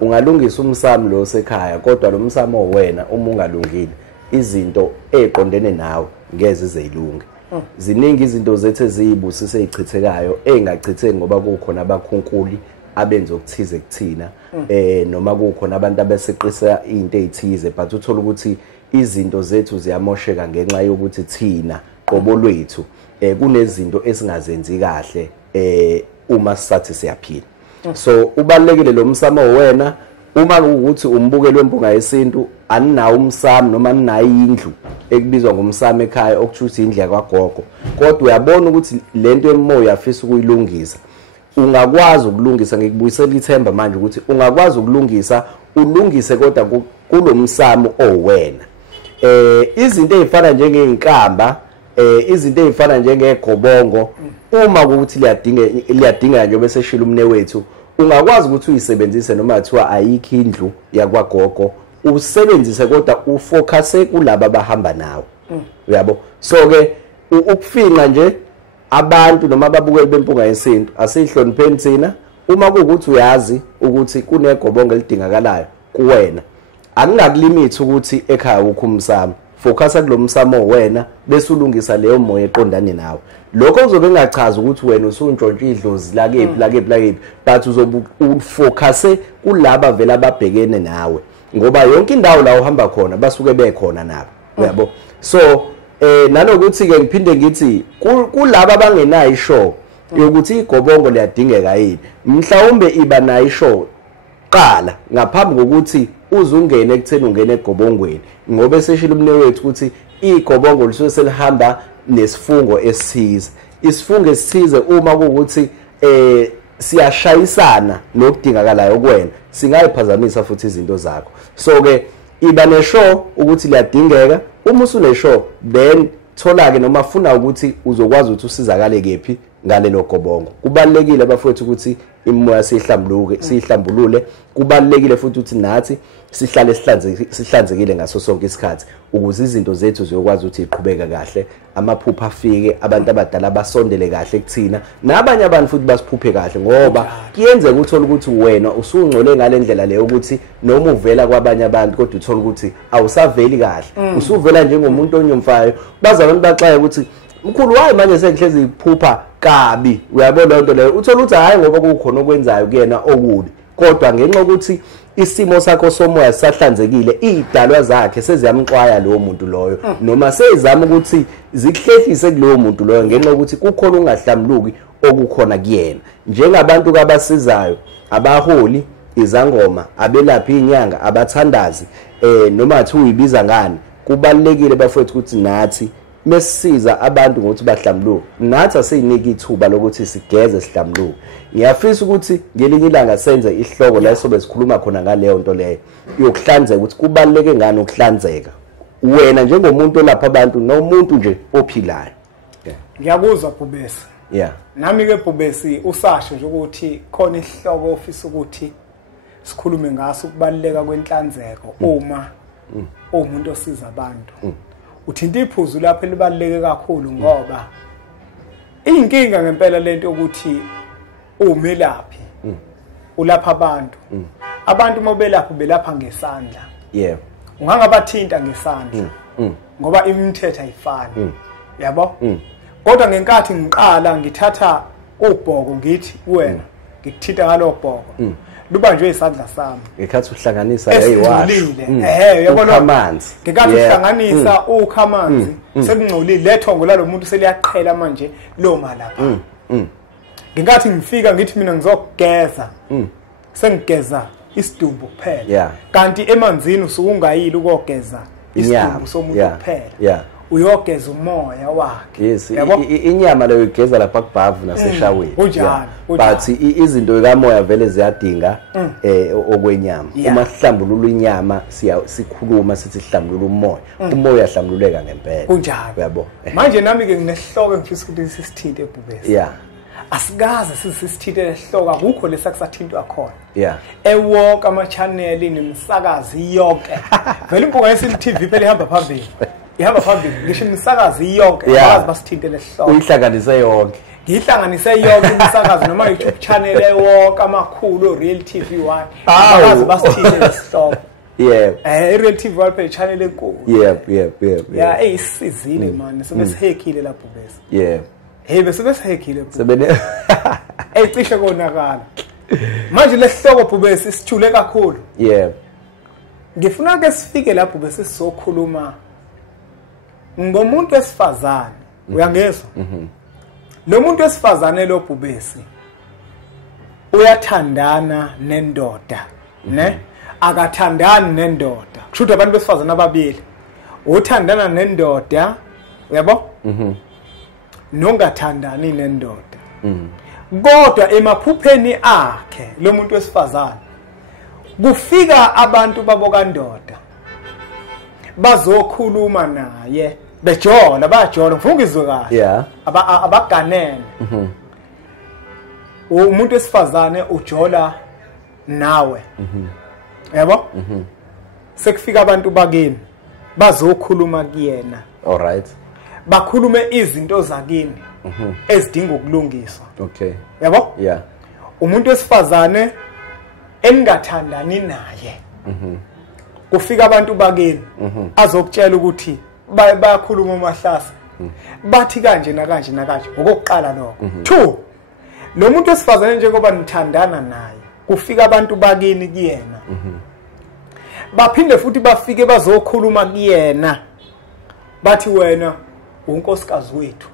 ungalungisa umsamo lo sekhaya kodwa lo msamo wena uma ungalungile izinto eziqondene nawe ngeze zeyilunge ziningi izinto zethu eziyibusise ezichithekayo engachitheki ngoba kukhona abakhunkuli abenza okuthize kuthina noma kukhona abantu abeseqisa into ezithize but uthola ukuthi izinto zethu ziyamosheka ngenxa yokuthi thina qobo lwethu kunezinto esingazenzi kahle uma sisathi siyaphila. So ubalekile lo msamo wena uma ukuthi umbukelo wempunga yesintu aninawo umsamo noma aninayo indlu ekubizwa ngomsamo ekhaya okuthi indlu yakwagogo, kodwa uyabona ukuthi lento emoya afisa ukuyilungisa ungakwazi ukulungisa. Ngikubuyisela ithemba manje ukuthi ungakwazi ukulungisa, ulungise kodwa kulomsamo owena. Izinto ezifana njengeinkamba, izinto ezifana njengegobongo, uma ukuthi liyadinga nje bese shila umne wethu, ungakwazi ukuthi uyisebenzise noma kuthiwa ayikho indlu yakwagogo, usebenzise kodwa ufocuse kulabo abahamba nawe. Uyabo? So ke ukufinqa nje abantu noma ababukeli bempunga yesintu asihlonipheni thina. Uma kuukuthi uyazi ukuthi kunegobongo elidingakalayo kuwena, akunakulimithi ukuthi ekhaya ukho umsamo, focusa kulomsamo wena bese ulungisa leyo moya eqondane nawe. Lokho kuzobe engachazi ukuthi wena usuntshontsha idlozi lakephi, but uzobe ufocuse kulabo vela ababhekene nawe, ngoba yonke indawo la uhamba khona basuke bekhona nabo. Uyabo? So nanokuthi ke ngiphinde ngithi kulabo abangenayo ishow yokuthi igobongo liyadingeka yini, mhlawumbe iba nayo ishow qala ngaphambi kokuthi uzungene ekutheni ungene egobongweni, ngoba eseshila umne wethu ukuthi igobongo lisuke selihamba nesifungo esithize. Isifungo esithize uma kuukuthi siyashayisana nokudingakalayo kuwena, singayiphazamisa futhi izinto zakho. So ke iba neshow ukuthi liyadingeka. Uma usuneshow then thola ke noma ufuna ukuthi uzokwazi ukuthi usizakale kephi ngalelo gobongo. Kubalekile bafowethu ukuthi imoya sihlambulule. Kubalekile futhi ukuthi nathi sihlale sihlanzekile ngaso sonke isikhathi ukuze izinto zethu ziyokwazi ukuthi iqhubeka kahle, amaphupho afike, abantu abadala basondele kahle kuthina, nabanye abantu futhi basiphuphe kahle, ngoba kuyenzeka uthola ukuthi wena usungcole ngalendlela leyo ukuthi noma uvela kwabanye abantu kodwa uthola ukuthi awusaveli kahle, usuvela njengomuntu onyomfayo. Baza abantu baxaya ukuthi mkhulu hayi manje sengihlezi iphupha kabi. Uyabona lento leyo, uthola ukuthi hayi ngoba kukhona okwenzayo kuyena okubi, kodwa ngenxa ukuthi isimo sakho somoya sahlanzekile, idalwa zakhe seziyamxwaya lowo muntu loyo, noma sezama ukuthi zikuhlehlise kulowo muntu loyo ngenxa ukuthi kukhona ungahlambuluki okukhona kuyena. Njengabantu kabasizayo, abaholi, izangoma, abelaphi inyanga, abathandazi, noma athi uyibiza ngani, kubalekile bafowethu ukuthi nathi mesisiza abantu ngokuthi bahlambuluke, nathi asiyinika ithuba lokuthi sigeze sihlambuluke. Ngiyafisa ukuthi ngelinye ilanga senze ihloko la sobe sikhuluma khona ngaleyo nto leyo yokuhlanzeka, ukuthi kubaleke ngani ukuhlanzeka wena njengomuntu olapha abantu nomuntu nje ophilayo. Ngiyakuzwa Bhubesi. Yeah. Nami ke Bhubesi usasho nje ukuthi khona ihloko ofisa ukuthi sikhulume ngaso ukubaleka kwenhlanzeko uma umuntu osiza abantu. Uthinta iphuzu lapho elibaleke kakhulu, ngoba inkinga ngempela lento ukuthi umelaphi ulapha abantu. Abantu mobelapha belapha ngesandla. Yeah. Ungangabathinta ngesandla ngoba imithetho ayifani. Yabo? Kodwa ngenkathi ngiqala ngithatha ubhoko ngithi kuwena ngikuthinta ngalobhoko, lubanjwe isandla sami. Ngekhathi uhlanganisa leyiwashi. Uyabona amanzi. Ngekhathi uhlanganisa ukha amanzi, sekungcolile lethongo lalomuntu seliyaqhela manje lo malapha. Ngenkathi ngifika ngithi mina ngizokugeza, sengigeza isidumbu kuphela. Kanti emanzini usukungayile ukogeza isidumbu somuntu kuphela. Uyogeza umoya wakhe. Yes, inyama leyo igeza lapha kubhavu naseshaweni. But izinto kamoya vele ziyadinga okwenyama. Uma sihlambulula inyama sikhuluma sithi sihlambulula umoya. Umoya hlambululeka ngempela. Kunjalo. Uyabo? Manje nami ke nginesihloko engifisa ukuthi sisithinte Bhubesi. Yeah. Asikaze sisithinte lesihloko, akukho lesakusathintwa khona. Yeah. Ewonke ama channel nemsakazi yonke. Vele impunga yesintu TV phela ihamba phambili. Ihamba phambili, ngisho imisakazi yonke abazi basithinte lesihloko. Uyihlanganise yonke. Ngihlanganise yonke imisakazi noma YouTube channel ewonke amakhulu Real TV1 abazi basithinte lesihloko. Yeah. Real TV1 page channel enkulu. Yeah. Yeah, isizile man, sebesihekile lapho bese. Yeah. Bese besihekile. Sebene cishe konakala. Manje lesihloko Bhubesi sithule kakhulu. Yeah. Ngifuna ke sifike lapho bese sizokhuluma ngomuntu wesifazane uyangezwa lo muntu wesifazane lo Bhubesi uyathandana nendoda ne akathandani nendoda kusho ukuthi abantu besifazane ababili uthandana nendoda yabo nongathandani nendoda kodwa emaphupheni akhe lo muntu wesifazane kufika abantu babo kandoda bazokhuluma naye bejola bajola ngifuna ukuzwe kahle abaganene umuntu wesifazane ujola nawe yabo sekufika abantu bakini bazokhuluma kuyena alright bakhulume izinto zakini ezidinga ukulungiswa okay yabo umuntu wesifazane engathandani naye kufika abantu bakini azokutshela ukuthi bayakhuluma uMahlasa bathi kanje nakanje nakanje ngokuqala lokho 2 lo muntu wesifazane njengoba nithandana naye kufika abantu bakini kuyena baphinde futhi bafike bazokhuluma kuyena bathi wena unkosikazi wethu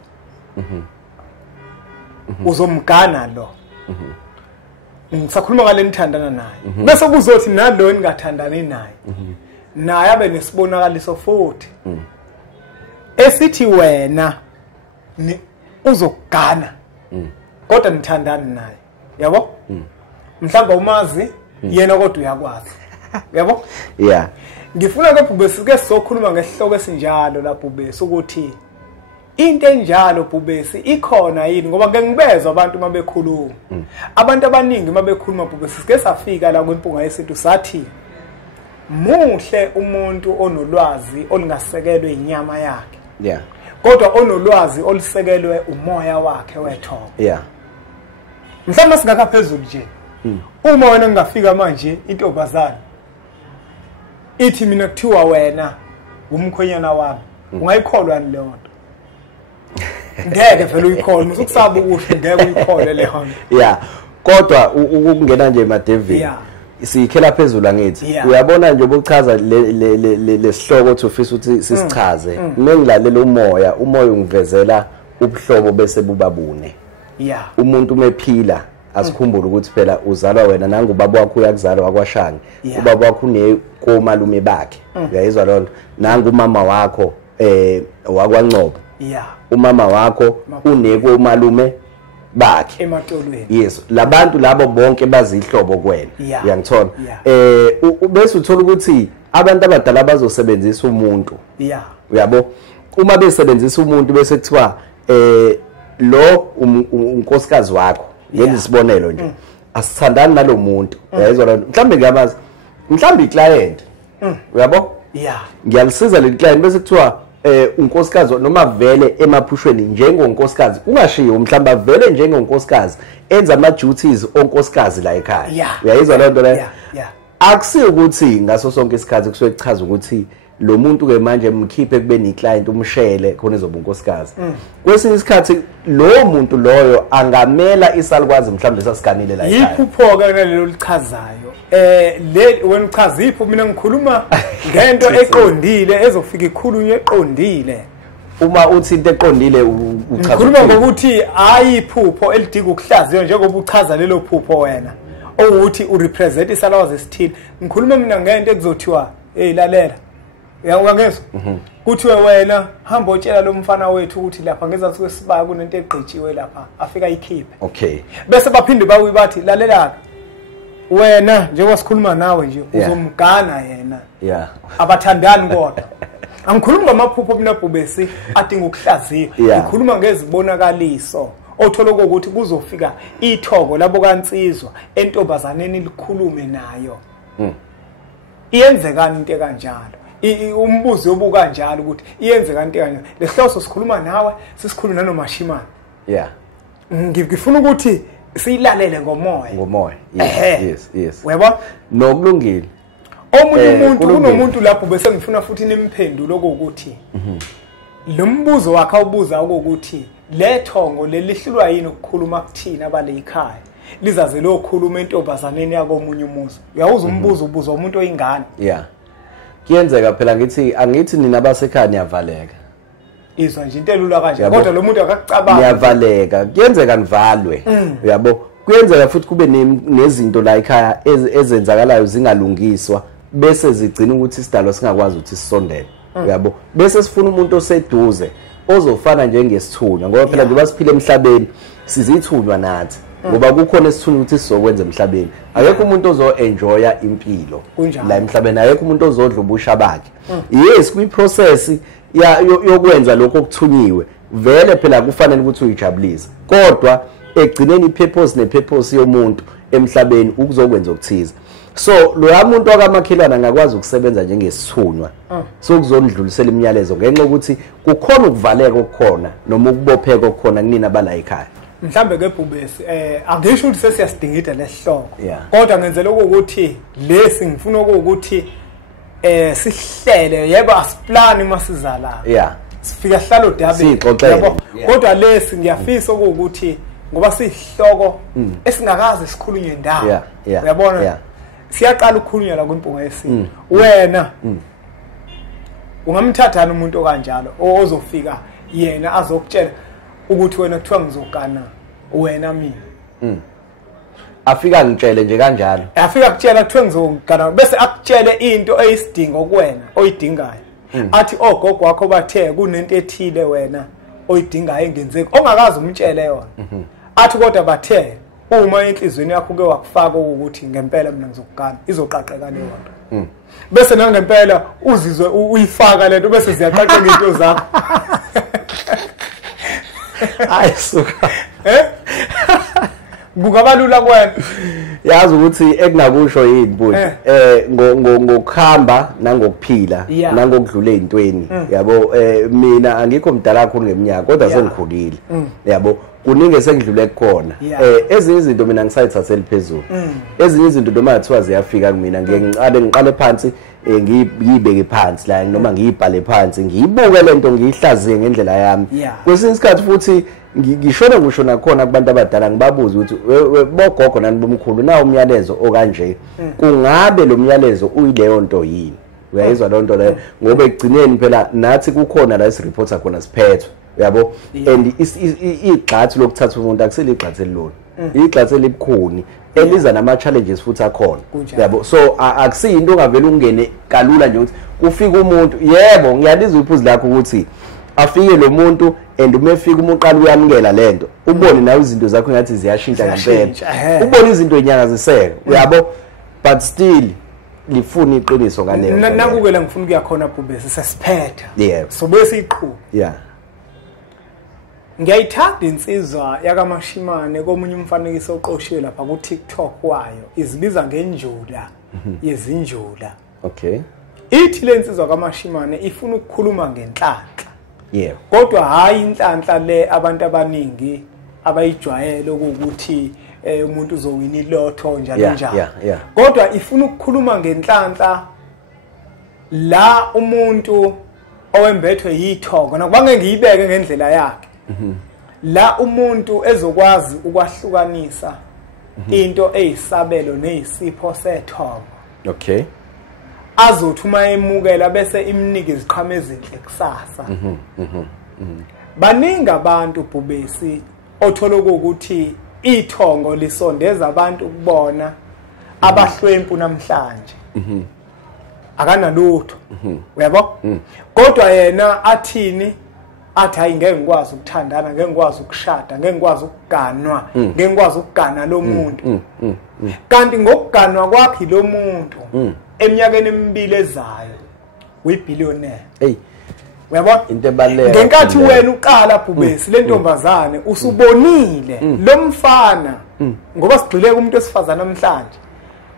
uzomgana lo ngisakhuluma ngale nithandana naye bese kuzothi nalo engathandani naye naye abe nesibonakaliso futhi esithi wena uzogana kodwa nithandana naye yabo mhlawumbe umazi yena kodwa uyakwazi yabo ngifuna ke Bhubesi ke sizokhuluma ngesihloko esinjalo la Bhubesi ukuthi into enjalo Bhubesi ikhona yini ngoba ngeke ngibezwe abantu mabekhuluma abantu abaningi mabekhuluma Bhubesi sike safika la kwimpunga yesintu sathi muhle umuntu onolwazi olingasekelwe inyama yakhe kodwa onolwazi olisekelwe umoya wakhe wethoba mhlawumbe singakaphezulu nje uma wena ngafika manje intobazana ithi mina kuthiwa wena umkhwenyana wami ungayikholwa ni leyo nto ngeke vele uyikholwe musukusaba ukusho ngeke uyikhole le honto kodwa ukungena nje eMaDavid siyikhela phezulu angithi uyabona nje obuchaza lesihloko othi ufisa ukuthi sisichaze mengilalela umoya ungivezela ubuhlobo bese bubabune umuntu mephila asikhumbule ukuthi phela uzalwa wena nangubaba wakho uyakuzalwa wakwashanga ubaba wakho unekomalume bakhe uyayizwa lonto nangumama wakho wakwaNcobo umama wakho unekomalume bakhe ematolweni yes labantu labo bonke bazihlobo kwena uyangithola bese uthola ukuthi abantu abadala bazosebenzisa umuntu uyabo uma besebenzisa umuntu bese kuthiwa lo unkosikazi wakho yenza isibonelo nje asithandani nalomuntu uyayizwa lento mhlambe ngiyamazi mhlambe iclient uyabo ngiyalisiza le client bese kuthiwa unkosikazi noma vele emaphushweni njengonkosikazi ungashiyo mhlamba vele njengonkosikazi enza ama duties onkosikazi la ekhaya uyayizwa lento le akusi ukuthi ngaso sonke isikhathi kusuke kuchaza ukuthi lo muntu ke manje mkhiphe kube ni client umshele khona ezoba unkosikazi kwesinye isikhathi lo muntu loyo angamela isalukwazi mhlawumbe sasiganile la ekhaya yiphupho ke nalelo lichazayo wena uchaza ipho mina ngikhuluma ngento eqondile ezofika ikhulunywe eqondile uma uthi into eqondile uchaza ngikhuluma ngokuthi ayiphupho elidinga ukuhlaziya njengoba uchaza lelo phupho wena ukuthi urepresent isalukwazi esithile ngikhuluma mina ngento ekuzothiwa lalela uyangezwa kuthiwe wena hamba otshela lo mfana wethu ukuthi lapha ngezansi kwesibaya kunento egqitshiwe lapha afika ikhiphe bese baphinde bathi lalela wena njengoba sikhuluma nawe nje uzomgana yena abathandani kodwa angikhulumi ngamaphupho mina Bhubesi adinga ukuhlaziya ngikhuluma ngezibonakaliso othola ukuthi kuzofika ithoko labo kaNsizwa entobazaneni likhulume nayo iyenzekani into kanjalo umbuzo obuka kanjalo ukuthi iyenzeka into kanjalo lehloso sikhuluma nawe sisikhuluma nanomashimane ngifuna ukuthi siyilalele ngomoya yes weba nokulungile omunye umuntu kunomuntu lapho bese ngifuna futhi nimphendulo ukuthi lo mbuzo wakhe awubuza ukuthi lethongo lelihlulwa yini ukukhuluma kuthina abale ekhaya lizaze lokhuluma entobazaneni yakomunye umuzi uyawuza umbuzo ubuza umuntu oyingane kuyenzeka phela angithi nina abasekhaya niyavaleka izwa nje into elula kanje kodwa lo muntu akakucabanga niyavaleka kuyenzeka nivalwe uyabo kuyenzeka futhi kube nezinto la ekhaya ezenzakalayo zingalungiswa bese zigcina ukuthi isidalo singakwazi ukuthi sisondele uyabo bese sifuna umuntu oseduze ozofana njengesithunywa ngoba phela njengoba siphila emhlabeni sizithunywa nathi ngoba kukhona esithunywa ukuthi sizokwenza emhlabeni akekho umuntu ozo-enjoya impilo la emhlabeni akekho umuntu ozodla ubusha bakhe yes kwi-process yokwenza lokho okuthunyiwe vele phela kufanele ukuthi uyijabulise kodwa egcineni i-purpose ne-purpose yomuntu emhlabeni ukuzokwenza okuthize so lo muntu wakamakhelwane angakwazi ukusebenza njengesithunywa sokuzondlulisela imiyalezo ngenxa ukuthi kukhona ukuvaleka okukhona noma ukubopheka okukhona kunina abala ekhaya mhlambe ke Bhubesi angisho ukuthi sesiyasidingida lesihloko kodwa ngenzela ukuthi lesi ngifuna ukuthi sihlele yebo asiplani masiza la sifika sihlalo dabe yabo kodwa lesi ngiyafisa ukuthi ngoba sihloko esingakaze sikhulunywe ndawo uyabona siyaqala ukukhulunywa la kwimpunga yesini wena ungamthathana umuntu kanjalo ozofika yena azokutshela ukuthi wena kuthiwa ngizogana wena mina afika ngitshele nje kanjalo afika kutshela kuthiwa ngizogana bese akutshele into eyisidingo kuwena oyidingayo athi ogogo wakho bathe kunento ethile wena oyidingayo engenzeki ongakazi umtshele yona athi kodwa bathe uma enhlizweni yakho ke wakufaka ukuthi ngempela mina ngizokugana izoqaqeka leyo nto bese nangempela uzizwe uyifaka lento bese ziyaqaqeka into zakho ayisuka kungabalula kwena yazi ukuthi ekunakusho yini mbuthi ngokuhamba nangokuphila nangokudlula ezintweni yabo mina angikho mdala kakhulu ngeminyaka kodwa sengikhulile yabo kuningi sengidlule kukhona ezinye izinto mina ngisayithathela phezulu ezinye izinto noma kuthiwa ziyafika kumina ngiqale phansi ngiyibeke phansi la noma ngiyibhale phansi ngiyibuke lento ngiyihlaziye ngendlela yami kwesinye isikhathi futhi ngishona ngisho nakhona kubantu abadala ngibabuza ukuthi bogogo nani bomkhulu na umyalezo okanje kungabe lo myalezo uyileyo nto yini uyayizwa lo nto leyo ngoba egcineni phela nathi kukhona la isireporter khona siphethwe yabo and igxathu lokuthatha umuntu akusele igxathu elilona igxathu elibukhuni eliza nama challenges futhi akhona yabo so akusiyinto ongavela ungene kalula nje ukuthi kufika umuntu yebo ngiyalizwa iphuzu lakho ukuthi afike lo muntu and uma efika umuntu qala uyamukela lento ubone nawe izinto zakho ngathi ziyashintsha ngempela ubone izinto enyanga ziseke yabo but still lifuna iqiniso ngaleyo nakukela ngifuna ukuyakhona Bhubesi sesiphetha so bese iqhubha ngiyayithanda insizwa yakaMashimane komunye umfanekiso oqoshiwe lapha ku TikTok wayo izibiza ngenjula yezinjula okay ithi lensizwa kaMashimane ifuna ukukhuluma ngenhlanhla kodwa hayi inhlanhla le abantu abaningi abayijwayele ukuthi umuntu uzowina ilotho njalo njalo kodwa ifuna ukukhuluma ngenhlanhla la umuntu owembethwe yithongo nakubange ngiyibeke ngendlela yakhe la umuntu ezokwazi ukwahlukanisa into eyisabelo nezisipho sethongo okay azothi uma emukela bese imnike iziqhamo ezinhle kusasa baningi abantu Bhubesi othola ukuthi ithongo lisondeza abantu ukubona abahlwempu namhlanje akanalutho uyabo kodwa yena athini athi hayi ngeke ngikwazi ukuthandana ngeke ngikwazi ukushada ngeke ngikwazi ukuganwa ngeke ngikwazi ukugana lo muntu kanti ngokuganwa kwakhe lo muntu eminyakeni emibili ezayo uyibillionaire uyabona into ebaleka ngenkathi wena uqala Bhubesi le ntombazane usubonile lo mfana ngoba sigcile kumuntu esifazana namhlanje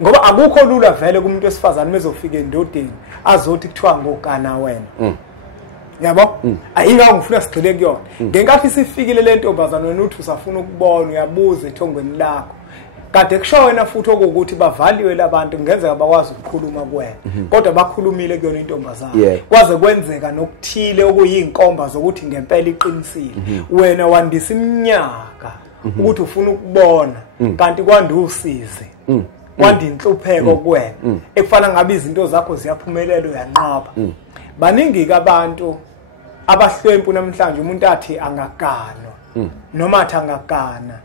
ngoba akukho lula vele kumuntu esifazana mezofika endodeni azothi kuthiwa ngogana wena yabo ayingawo ngifuna sigcile kuyona ngenkathi sifikile le ntombazane wena uthi usafuna ukubona uyabuza ethongweni lakho kade kusho wena futhi ukuthi bavaliwe labantu ngenzeka bakwazi ukukhuluma kuwena kodwa bakhulumile kuyona intombazana kwaze kwenzeka nokuthile okuyinkomba zokuthi ngempela iqinisile wena wandisa iminyaka ukuthi ufuna ukubona kanti kwanda usize kwanda inhlupheko kuwena ekufana ngabe izinto zakho ziyaphumelela uyanqaba baningi abantu abahlwempu namhlanje umuntu athi angaganwa noma athi angagana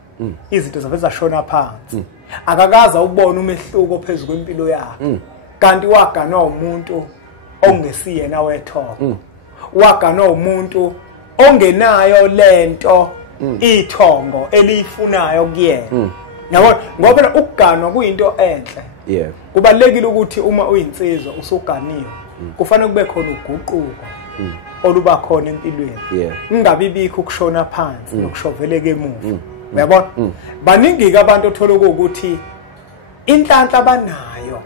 izinto zabe zashona phansi akakaza ukubona umehluko phezulu kwempilo yakhe kanti waganwa umuntu ongesiyena wethoko waganwa umuntu ongenayo lento ithongo eliyifunayo kuyena yabona ngoba phela ukuganwa kuyinto enhle kubalekile ukuthi uma uyinsizwa usuganiwe kufanele kube khona uguquko oluba khona empilweni ingabe bikho ukushona phansi nokushoveleka emuva uyabona baningi ke abantu othola ukuthi inhlanhla banayo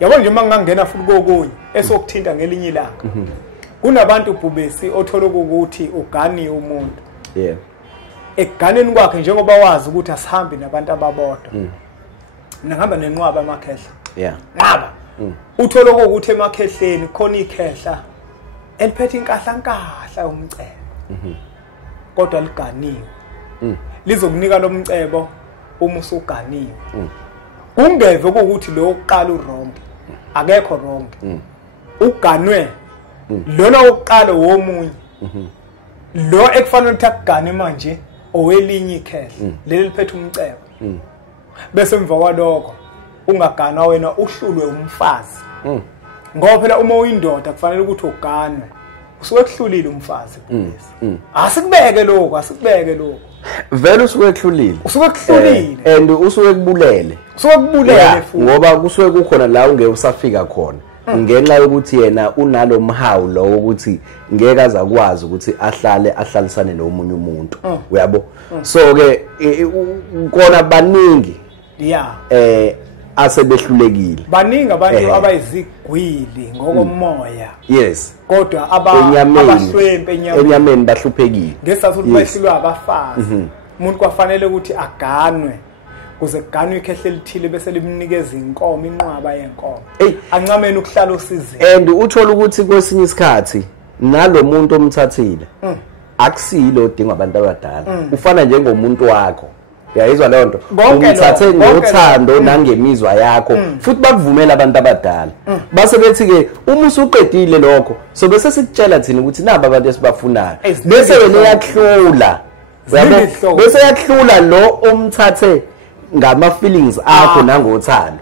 yabona nje mangangena futhi kokunye esokuthinta ngelinye ilanga kunabantu bhubesi othola ukuthi ugani umuntu ekuganeni kwakhe njengoba wazi ukuthi asihambi nabantu ababodwa ngihamba nenqwaba emakhehla ngaba uthola ukuthi emakhehleni khona ikhehla eliphethe inkahlankahla umcebo kodwa liganiwe lizokunika lo mcebo uma usuganiwe ungeve ukuthi lo oqala wrong akekho wrong uganwe lona oqala womunye lo ekufanele ukuthi akugane manje owelinye ikhehla leli liphethe umcebo bese emva kwalokho ungaganwa wena uhlulwe umfazi ngoba phela uma uyindoda kufanele ukuthi uganwe usuke kuhlulile umfazi bese asikubeke lokho vele usuke kuhlulile and usuke kubulele futhi ngoba kusuke kukhona la ungeke usafika khona ngenxa yokuthi yena unalo mhawu lo ukuthi ngeke azakwazi ukuthi ahlalisane nomunye umuntu uyabo so ke kona baningi asebehlulekile baningi abantu abayizigwili ngokomoya yes kodwa abahlwempe enyameni bahluphekile ngesizathu ukuthi behlulwa abafazi umuntu kwafanele ukuthi aganwe kuze kuganwe ikhehle elithile bese limnikeza inkomo inqwaba yenkomo ancameni ukuhlala usizini and uthola ukuthi kwesinye isikhathi nalo muntu omthathile akusilo odinga abantu abadala ufana njengomuntu wakho uyayizwa leyo nto umthathe ngothando nangemizwa yakho futhi bakuvumela abantu abadala base bethi ke uma usuqedile lokho so bese sikutshela thina ukuthi naba abantu esibafunayo bese wena uyakhula uyabo bese uyakhula lo omthathe ngama feelings akho nangothando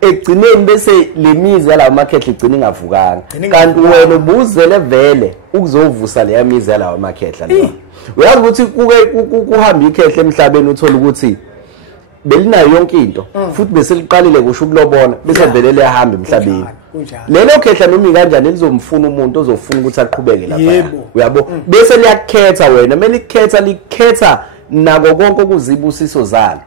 egcineni bese lemizi yalawo makhehla igcina ingavukanga kanti wena ubuzele vele ukuzovusa leya mizi yalawo makhehla lo uyazi ukuthi kuhamba ikhehle emhlabeni uthola ukuthi belinayo yonke into futhi bese liqalile kusho ukulobona bese vele liyahamba emhlabeni lelo khehla noma kanjani elizomfuna umuntu ozofuna ukuthi aqhubeke lapha uyabo bese liyakhetha wena melikhetha likhetha nako konke okuzibusiso zalo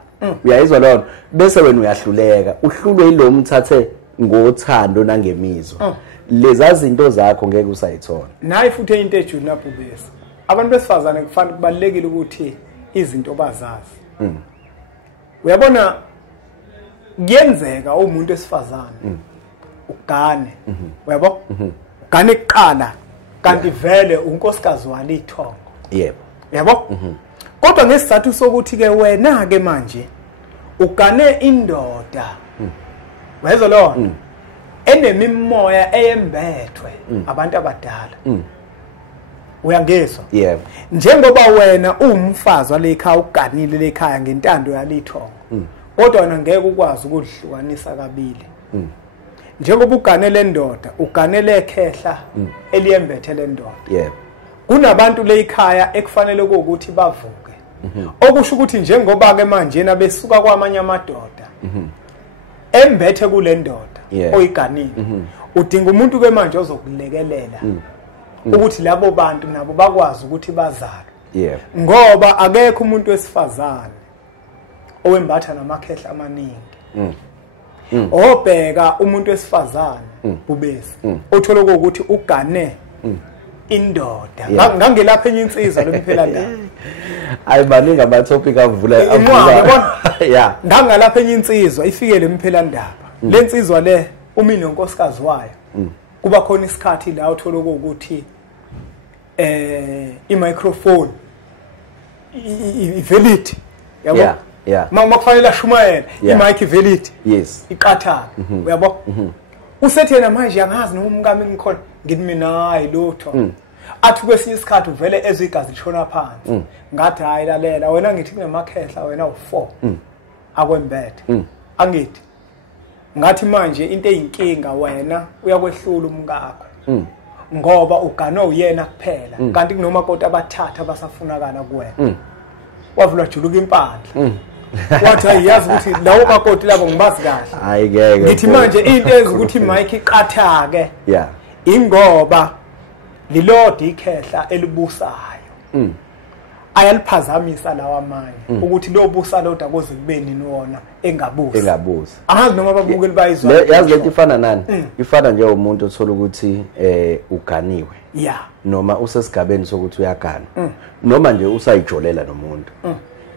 uyayizwa lona bese wena uyahluleka uhlulwe yilo mthathe ngothando nangemizwa leza zinto zakho ngeke usayithola nayi futhi into ejulu lapho bese abantu besifazane kufanele kubalekile ukuthi izinto bazazi uyabona kuyenzeka umuntu esifazane ugane uyabo ugane ekuqala kanti vele unkosikazi walithongo yabo kodwa ngesizathu sokuthi ke wena ke manje ugane indoda wezwa lo enemimoya eyembethwe abantu abadala uyangezwa njengoba wena umfazi walekhaya uganile lekhaya ngentando yalithongo kodwa wena ngeke ukwazi ukudihlukanisa kabili njengoba ugane lendoda ugane lekhehla eliyembethe lendoda kunabantu lekhaya ekufanele ukuthi bavuke okusho ukuthi njengoba ke manje yena besuka kwamanye amadoda embethe kule ndoda oyiganile udinga umuntu ke manje ozokulekelela ukuthi labo bantu nabo bakwazi ukuthi bazale ngoba akekho umuntu wesifazane owembatha namakhehla amaningi obheka umuntu wesifazane bubesi othola ukuthi ugane indoda ngangelapha enye insizwa lomphela ndaba ayibaningi ama topic avula ngangalapha enye insizwa ifike lemphela ndaba lensizwa le umini nonkosikazi wayo kuba khona isikhathi la uthola ukuthi i-microphone i-valid yabo makufanele ashumayele i-mic valid iqatha uyabo usethi yena manje angazi noma umkami ngikhona ngithi mina hayi lutho athi kwesinye isikhathi uvele ezigazi lishona phansi ngathi hayi lalela wena ngithi kunamakhehla wena u4 akwembethe angithi ngathi manje into eyinkinga wena uyakwehlula umkakho ngoba uganwe uyena kuphela kanti kunomakoti abathatha abasafunakala kuwena wavula juluka impandla wathi ayazi ukuthi lawo makoti labo ngibazi kahle hayi ngeke ngithi manje into ezokuthi Mike iqatha ke ingoba lilodi ikhehla elibusayo ayaliphazamisa lawa amanye ukuthi lo busa loda koze kubeni wona engabusa angazi noma babukeli bayizwa yazi lento ifana nani ifana nje umuntu othola ukuthi uganiwe noma usesigabeni sokuthi uyagana noma nje usayijolela nomuntu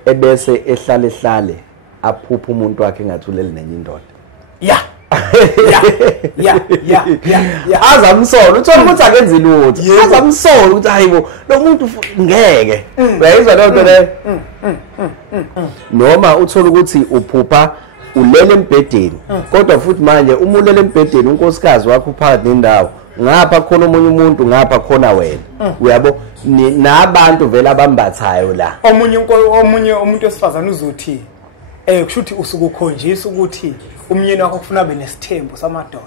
ebese ehlale aphupha umuntu wakhe engathuleli nenye indoda azamsola uthola ukuthi akenzi lutho azamsola ukuthi hayibo lo muntu ngeke uyayizwa lonto le noma uthola ukuthi uphupha ulele embedeni kodwa futhi manje uma ulele embedeni unkosikazi wakho phakathi nendawo ngapha khona omunye umuntu ngapha khona wena uyabo nabantu vele abambathayo la omunye umuntu wesifazana uzothi kushuthi usuku ukhonjisa ukuthi umyeni wakho kufuna abe nesithembu samadoda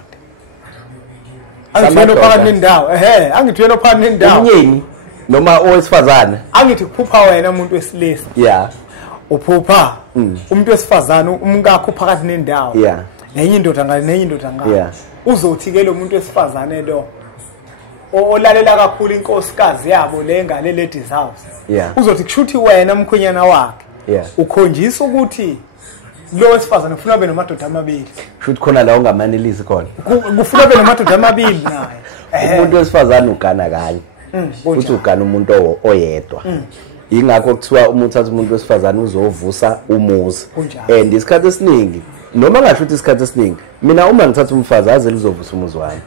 angithwele phakathi nendawo angithwele phakathi nendawo umyeni noma owesifazana angithi kuphupha wena umuntu wesilisa uphupha umuntu wesifazana umkakho phakathi nendawo nenye indoda ngale uzothi ke lo muntu wesifazane lo olalela kakhulu inkosikazi yabo le ngale ladies house uzothi kushuthi wena umkhwenyana wakhe ukhonjisa ukuthi lo wesifazane ufuna abe nomadoda amabili shuthi khona la ungamanelisi khona kufuna abe nomadoda amabili naye umuntu wesifazane ugana kanye futhi ugana umuntu oyedwa ingakho kuthiwa uma uthatha umuntu wesifazane uzovusa umuzi and isikhathi esiningi noma ngasho ukuthi isikhathi esiningi mina uma ngithatha umfazi aze lizovusa umuzi wami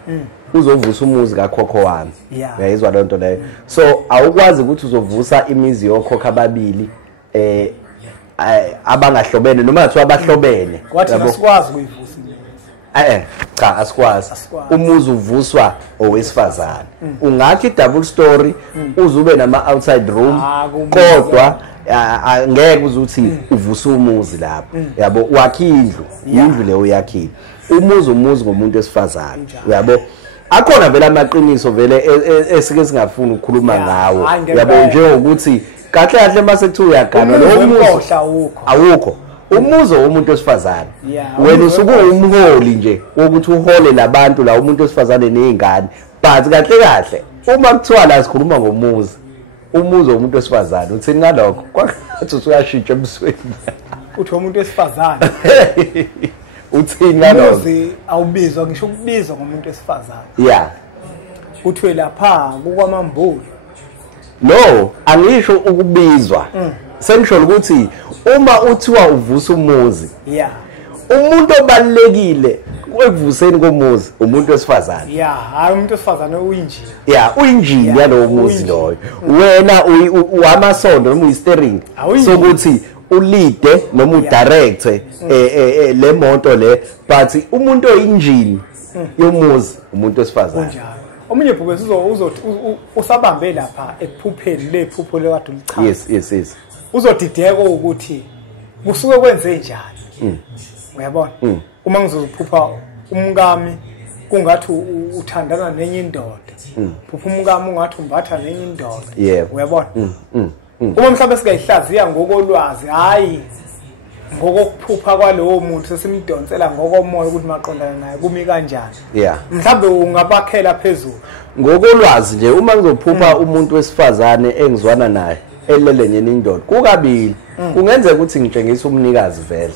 uzovusa umuzi kakhokho wami uyayizwa le nto leyo so awukwazi ukuthi uzovusa imizi yokhokho ababili abangahlobene noma kuthiwa abahlobene kwathi asikwazi ukuyivusa cha asikwazi umuzi uvuswa owesifazane ungathi double story uzube nama outside room kodwa angeke uzuthi uvusa umuzi lapho yabo wakhe indlu leyo yakhile umuzi ngomuntu wesifazane yabo akhona vele amaqiniso vele esike singafuni ukukhuluma ngawo yabo njengokuthi kahle mase kuthiwa uyagana lo umuzi awukho umuzi womuntu wesifazane wena usuku umholi nje wokuthi uhole labantu la umuntu wesifazane nezingane but kahle uma kuthiwa la sikhuluma ngomuzi umuzi womuntu wesifazane uthini ngalokho kwathi usuyashintsha emsweni uthi umuntu wesifazane uthini ngalokho umuzi awubizwa ngisho ukubizwa ngomuntu wesifazane kuthiwe lapha kukwamambulu no angisho ukubizwa sengisho ukuthi uma uthiwa uvusa umuzi umuntu obalekile ekuvuseni komuzi umuntu wesifazane hayi umuntu wesifazane uyinjini uyinjini yalowo muzi loyo wena uwamasondo noma uyisteering sokuthi ulide noma udirecte le moto le but umuntu oyinjini yomuzi umuntu wesifazane omunye bhubesi uzothi usabambe lapha ekuphupheni lephupho lekade ulichaza yes uzodideka ukuthi kusuke kwenze njani uyabona uma ngizophupha umkami kungathi uthandana nenye indoda phupha umkami ungathi umbatha nenye indoda uyabona uma mhlawumbe singayihlaziya ngokolwazi hayi ngokuphupha kwalowo muntu sesimdonsela ngokomoya ukuthi maqondana naye kumi kanjani mhlawumbe ungabakhela phezulu ngokolwazi nje uma ngizophupha umuntu wesifazane engizwana naye elele nyenye indoda kukabili kungenzeka ukuthi ngitshengisa umnikazi vele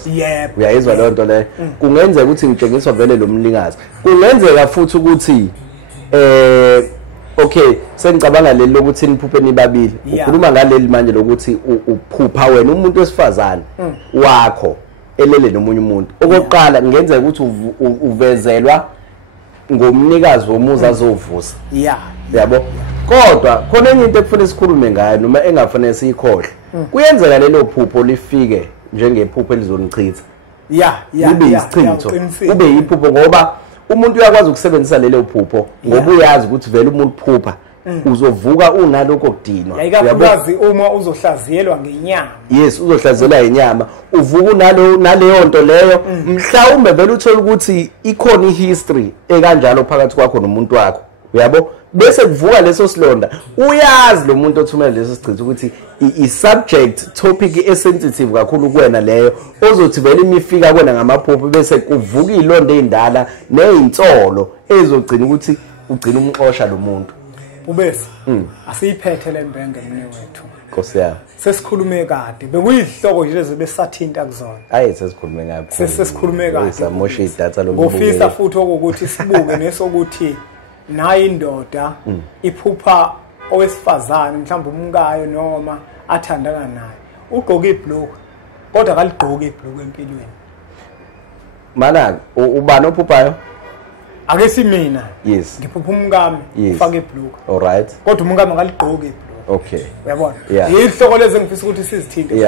uyayizwa le nto le kungenzeka ukuthi ngitshengiswa vele lo mnikazi kungenzeka futhi ukuthi okay sengicabanga leli lokuthi niphuphe nibabili ukhuluma ngaleli manje lokuthi uphupha wena umuntu wesifazane wakho elele nomunye umuntu okokuqala ngenzeka ukuthi uvezelwa ngomnikazi womuzi azovusa yabo kodwa khona enye into ekufanele sikhulume ngayo noma engafanele siyikhohle kuyenzeka lelo phupho lifike njengephupho elizonichitha ube isichitho ube yiphupho ngoba umuntu uyakwazi ukusebenzisa lelo phupho ngoba uyazi ukuthi vele umuntu phupha uzovuka unalokho kudinwa ikakhulukazi uma uzohlaziyelwa ngenyama yes uzohlaziyelwa inyama uvuka naleyo nto leyo mhlawumbe vele uthola ukuthi ikhona ihistory ekanjalo phakathi kwakho nomuntu wakho uyabo bese kuvuka leso silonda uyazi lo muntu othumela leso sichitho ukuthi i-subject topic esensitive kakhulu kuwena leyo ozothi vele imifika kwena ngamaphupho bese kuvuka ilonda ezindala nezinsolo ezogcina ukuthi ugcina umxosha lo muntu ubese asiyiphethe lembenge mne wethu Nkosi yami sesikhulume kade bekuyihloko nje bezesathinta kuzona hayi sesikhulume ngapha sesikhulume kade samosha idatha lo muntu ngofisa futhi ukuthi sibuke nesokuthi nayi indoda iphupha owesifazane mhlawumbe umkayo noma athandana naye ugqoka ibhlukwe kodwa akaligqoki ibhlukwe empilweni mana ubani ophuphayo ake simina yes ngiphupha umkami ufake ibhlukwe alright kodwa umkami akaligqoki ibhlukwe okay uyabona yihloko lezi ngifisa ukuthi sizithinte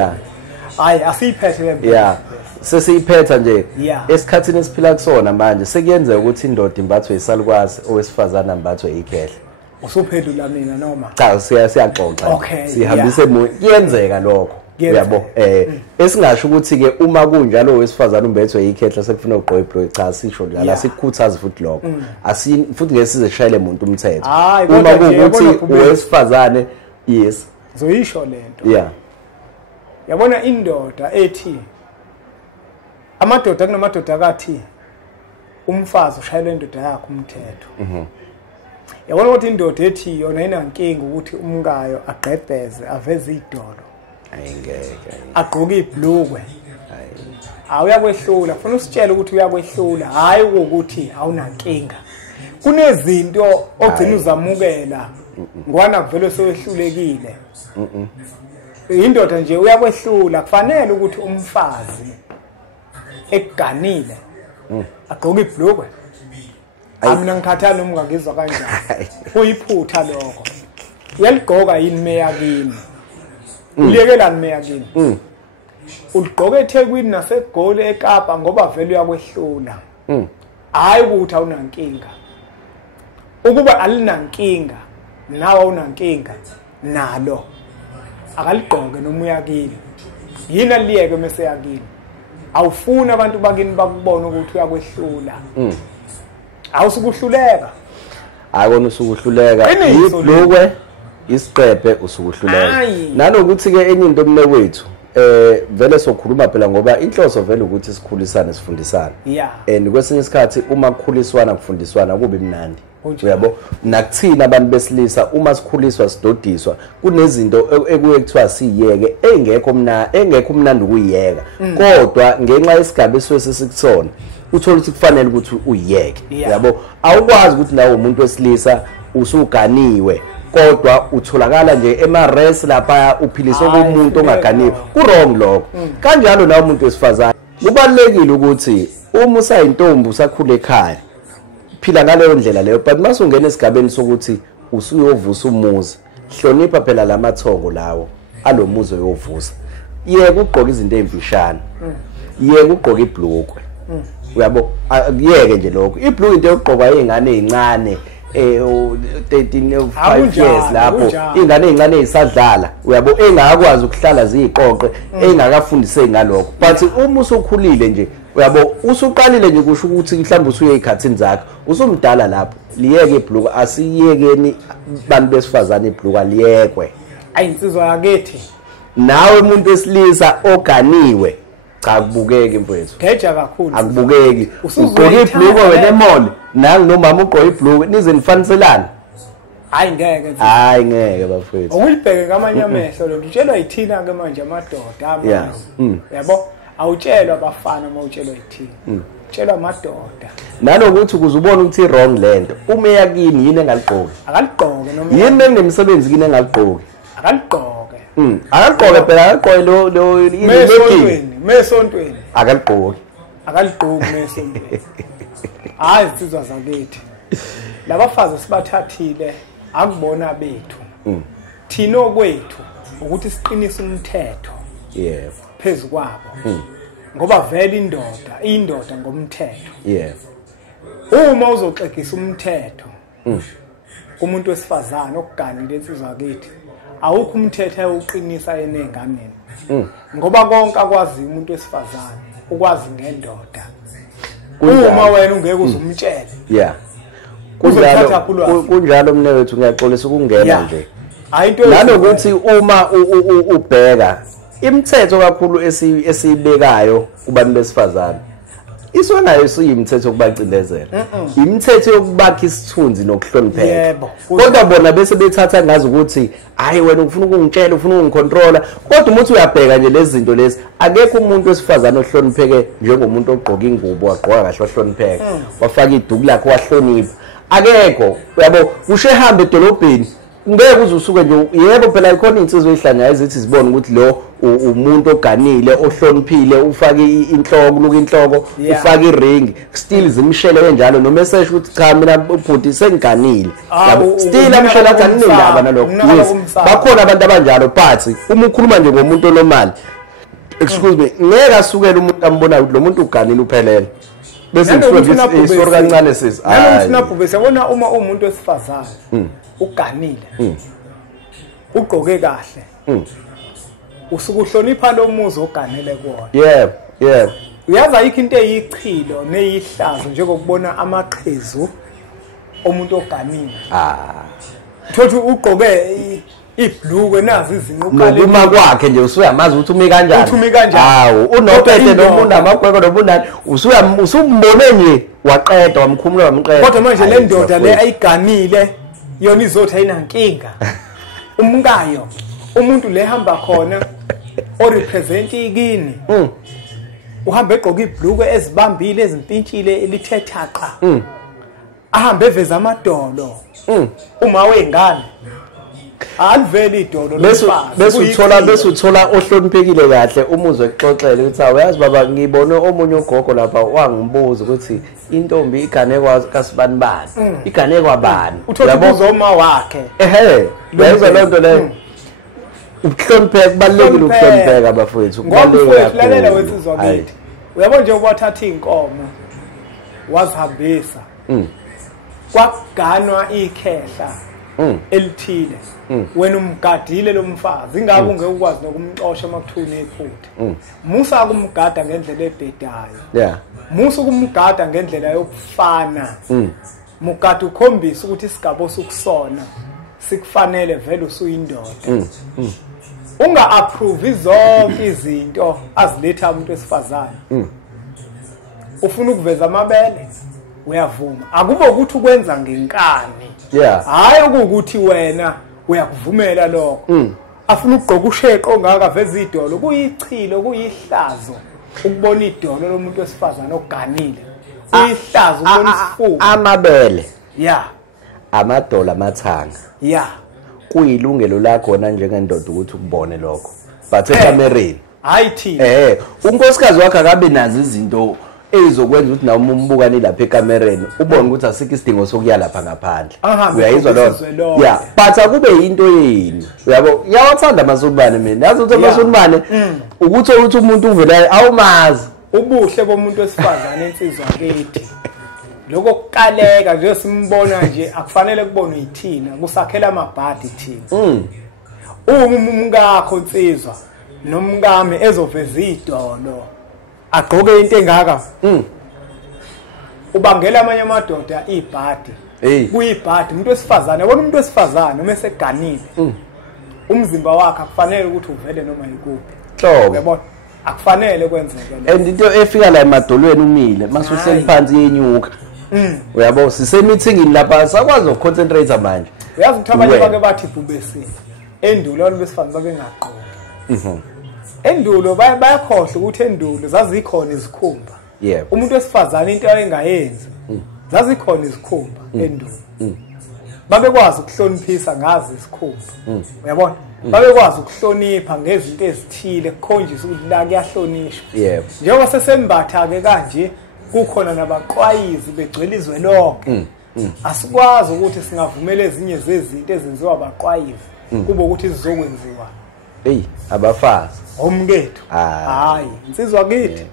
hayi asiyiphethe lempilo sesiyiphetha nje esikhathini esiphila kusona manje sekuyenzeka ukuthi indoda imbathwe isalukwazi owesifazana imbathwe ikhehle usuphendula mina noma cha siyaxoxa sihambise kuyenzeka lokho uyabo esingasho ukuthi ke uma kunjalo owesifazana umbethwe ikhehle sekufuna ugqoka ibhlukwe cha sisho njalo asikhuthazi futhi lokho futhi ngeke size shayele umuntu umthetho uma kuukuthi owesifazane yes zoyisho lento yabona indoda ethi amadoda kunamadoda akathi umfazi ushayela indoda yakhe umthetho yabona ukuthi indoda ethi yona inankinga ukuthi umkayo agqebheze aveze idolo ayingeke agqoke ibhlukwe awuyakwehlula ufuna usitshela ukuthi uyakwehlula hayi ukuthi awunankinga kunezinto ogcina uzamukela ngwana kuvele sowehlulekile indoda nje uyakwehlula kufanele ukuthi umfazi ekuganile agqoke ibhlukwe mina ngikhathana uma ngizwa kanjani kuyiphutha lokho uyaligqoka yini meyakini uliyekelani meyakini uligqoke eThekwini naseGoli eKapa ngoba vele uyakwehlula hayi ukuthi awunankinga ukuba alinankinga nawe unankinga nalo akaligqoke noma uyakini yini aliyeke mase yakini awufuna abantu bakini bakubona ukuthi uyakwehlula awusukuhluleka akona usukuhluleka ibhlukwe isiqephe usukuhluleka nanokuthi ke enye into mne wethu vele sokhuluma phela ngoba inhloso vele ukuthi sikhulisane sifundisane and kwesinye isikhathi uma kukhuliswana kufundiswana kube mnandi uyabo nakuthina abantu besilisa uma sikhuliswa sidodiswa kunezinto ekuye kuthiwa siyeke engekho mnandi ukuyiyeka kodwa ngenxa yesigaba esesikuthona uthola ukuthi kufanele ukuthi uyiyeke yabo awukwazi ukuthi nawe umuntu wesilisa usuganiwe kodwa utholakala nje ema-res lapha uphilisa komuntu ongaganiwe ku-wrong lokho kanjalo nawe umuntu wesifazane kubalulekile ukuthi uma usayintombi usakhula ekhaya phila ngaleyo ndlela leyo but mase ungena esigabeni sokuthi usuyovusa umuzi hlonipha phela lamathongo lawo alomuzi oyovusa yeke ugqoka izinto ezimfishane yeke ugqoka ibhlukwe uyabo yeke nje lokho ibhlukwe into yokugqokwa izingane ezincane 13 years lapho ingane ezincane ezisadlala uyabo engakwazi ukuhlala ziyiqoqe engakafundiseki ngalokho but uma usukhulile nje uyabo usuqalile nje kusho ukuthi mhlawumbe usuye ezikhathini zakhe usumdala lapho liyeke ibhlukwe asiyekeni bantu besifazane ibhlukwe liyekwe ayinsizwa yakethi nawe umuntu wesilisa oganiwe cha kubukeki mfowethu geja kakhulu akubukeki ugqoke ibhlukwe wena emall nangu nomama ugqoke ibhlukwe nize nifaniselane hayi ngeke bafowethu ukuyibheke ngamanye amehlo lo utshelwa yithina ke manje amadoda amanye yabo awutshelwa abafana mawutshelwa yithina utshelwa amadoda nanokuthi ukuzubona ukuthi wrong lento uma yakini yini engaligqoki akaligqoke noma yini enemisebenzi kini engaligqoki akaligqoke akagqoke phela akagqoke lo mesontweni akaligqoki mesontweni hayi sizwa zakithi labafazi sibathathile akubona bethu thina okwethu ukuthi siqinise umthetho phezukwabo ngoba vele indoda ngomthetho uma uzoxegisa umthetho kumuntu wesifazane okuganile insizwa yakithi awukho umthetho awuqinisa enenganeni ngoba konke akwazi umuntu wesifazane ukwazi ngendoda uma wena ungeke uzumtshela yeah kunjalo mnewethu ngiyaxolisa ukungena nje nanokuthi uma ubheka imithetho kakhulu esiyibekayo kubantu besifazane isona isiyimithetho okubacindezela imithetho yokubakha isithunzi nokuhlonipheka kodwa bona bese bethatha ngazi ukuthi hayi wena ufuna ukungitshela ufuna ukungicontrola kodwa umuthi uyabheka nje lezi zinto lezi akekho umuntu wesifazane ohlonipheke njengomuntu ogqoka ingubo wagqoka kahle wahlonipheka wafaka iduku lakhe wahlonipha akekho yabo ushe hambe edolobheni ngeke uzusuke nje yebo phela ikhona insizwe ezihlangana ezithi zibone ukuthi lo umuntu oganile ohloniphile ufake inhloko luka inhloko ufake iring still zimshele kanjalo noma esesho ukuthi cha mina ubhuti sengiganile still amshela kanini indaba nalokho yes bakhona abantu abanjalo but uma ukhuluma nje ngomuntu onomali excuse me ngeke asukele umuntu ambonayo ukuthi lo muntu uganile uphelele bese ngifuna isori kancane sisi hayi sinabhube siyabona uma umuntu wesifazane uganile ugqoke kahle usuku uhlonipha lo muzi oganele kuona yeah uyazi ayikho into eyichilo neyihlazo njengokubona amaqhezu omuntu oganile thothi ugqoke ibhlukwe nazi izinquqale uma kwakhe nje usuyamazi ukuthi umi kanjani hawo unopete nomuntu amagweko nobunani usumbone nje waqeda wamkhumula wamqeda kodwa manje le ndoda le ayiganile yona izothi ayinankinga umkayo umuntu le hamba khona o represent ikini uhamba egqoka ibhlukwe ezibambile ezimpintshile elithethaqa ahambe eveza amadolo uma wengane aliveli idolo bese uthola ohloniphekile kahle umuzwe exoxele ukuthi awayazi baba ngibone omunye ugogo lapha wangibuza ukuthi intombi igane kwaSibani bani igane kwabani uthola uma wakhe lezo lonto le ukuhlonipheka kubalekile ukuhlonipheka bafowethu kubalekile lalela wensizwa kithi uyabona nje ubathatha inkomo wazihambisa kwaganwa ikhehla elithile wena umgadile lo mfazi ingakho ungeke ukwazi nokumxosha makuthuni ephutha musa kumgada ngendlela ebhedayo musa kumgada ngendlela yokufana mugada ukhombisa ukuthi isigaba sokusona sikufanele vele usuyindoda unga approve zonke izinto aziletha umuntu wesifazane ufuna ukuveza amabele uyavuma akube ukuthi ukwenza ngenkani hayi ukuthi wena uyakuvumela lokho afuna ukugqoka usheqo ongaka veza idolo kuyichilo kuyihlazo ukubona idolo lomuntu wesifazane oganile kuyihlazo ukubona isifuba amabele amadola amathanga kuyilungelo lakho na njengendoda ukuthi ukubone lokho but ekamereni hayi thina unkosikazi wakhe akabe nazo izinto ezokwenza ukuthi nawe umbukani lapha ekamereni ubone ukuthi asikho isidingo sokuya lapha ngaphandle uyayizwa lo but akube into yini uyabo yawathanda amasulumane mina yazi ukuthi amasulumane ukuthi umuntu uvela awumazi ubuhle bomuntu wesifazane insizwa kithi lokho kuqaleka nje simbona nje akufanele kubonwe yithina kusakhela amabhadi thina umngakho insizwa nomngame ezoveza idolo agqoke into engaka ubangela amanye amadoda ibhadi kuyibhadi umuntu wesifazane yabona umuntu wesifazane noma eseganile umzimba wakhe akufanele ukuthi uvele noma yikuphi uyabona akufanele kwenzeke and into efika la emadolweni umile masuhleli phansi yenyuka uyabo sisemithingini lapha sakwazi ukuconcentrate manje uyazi ukuthi abanye bake bathi bubesini endulo abantu besifazane babengaqoki endulo bayakhohle ukuthi endulo zazikhona izikhumba umuntu wesifazane into ayengayenzi zazikhona izikhumba endulo babekwazi ukuhloniphisa ngazi izikhumba uyabona babekwazi ukuhlonipha ngezinto ezithile kukhonjisa ukuthi la kuyahlonishwa njengoba sesembatha ke kanje kukhona nabaqwayizi begcwele izwe lonke asikwazi ukuthi singavumela ezinye zezinto ezenziwa abaqwayizi kube ukuthi sizokwenziwa abafazi omkethu hayi insizwa kithi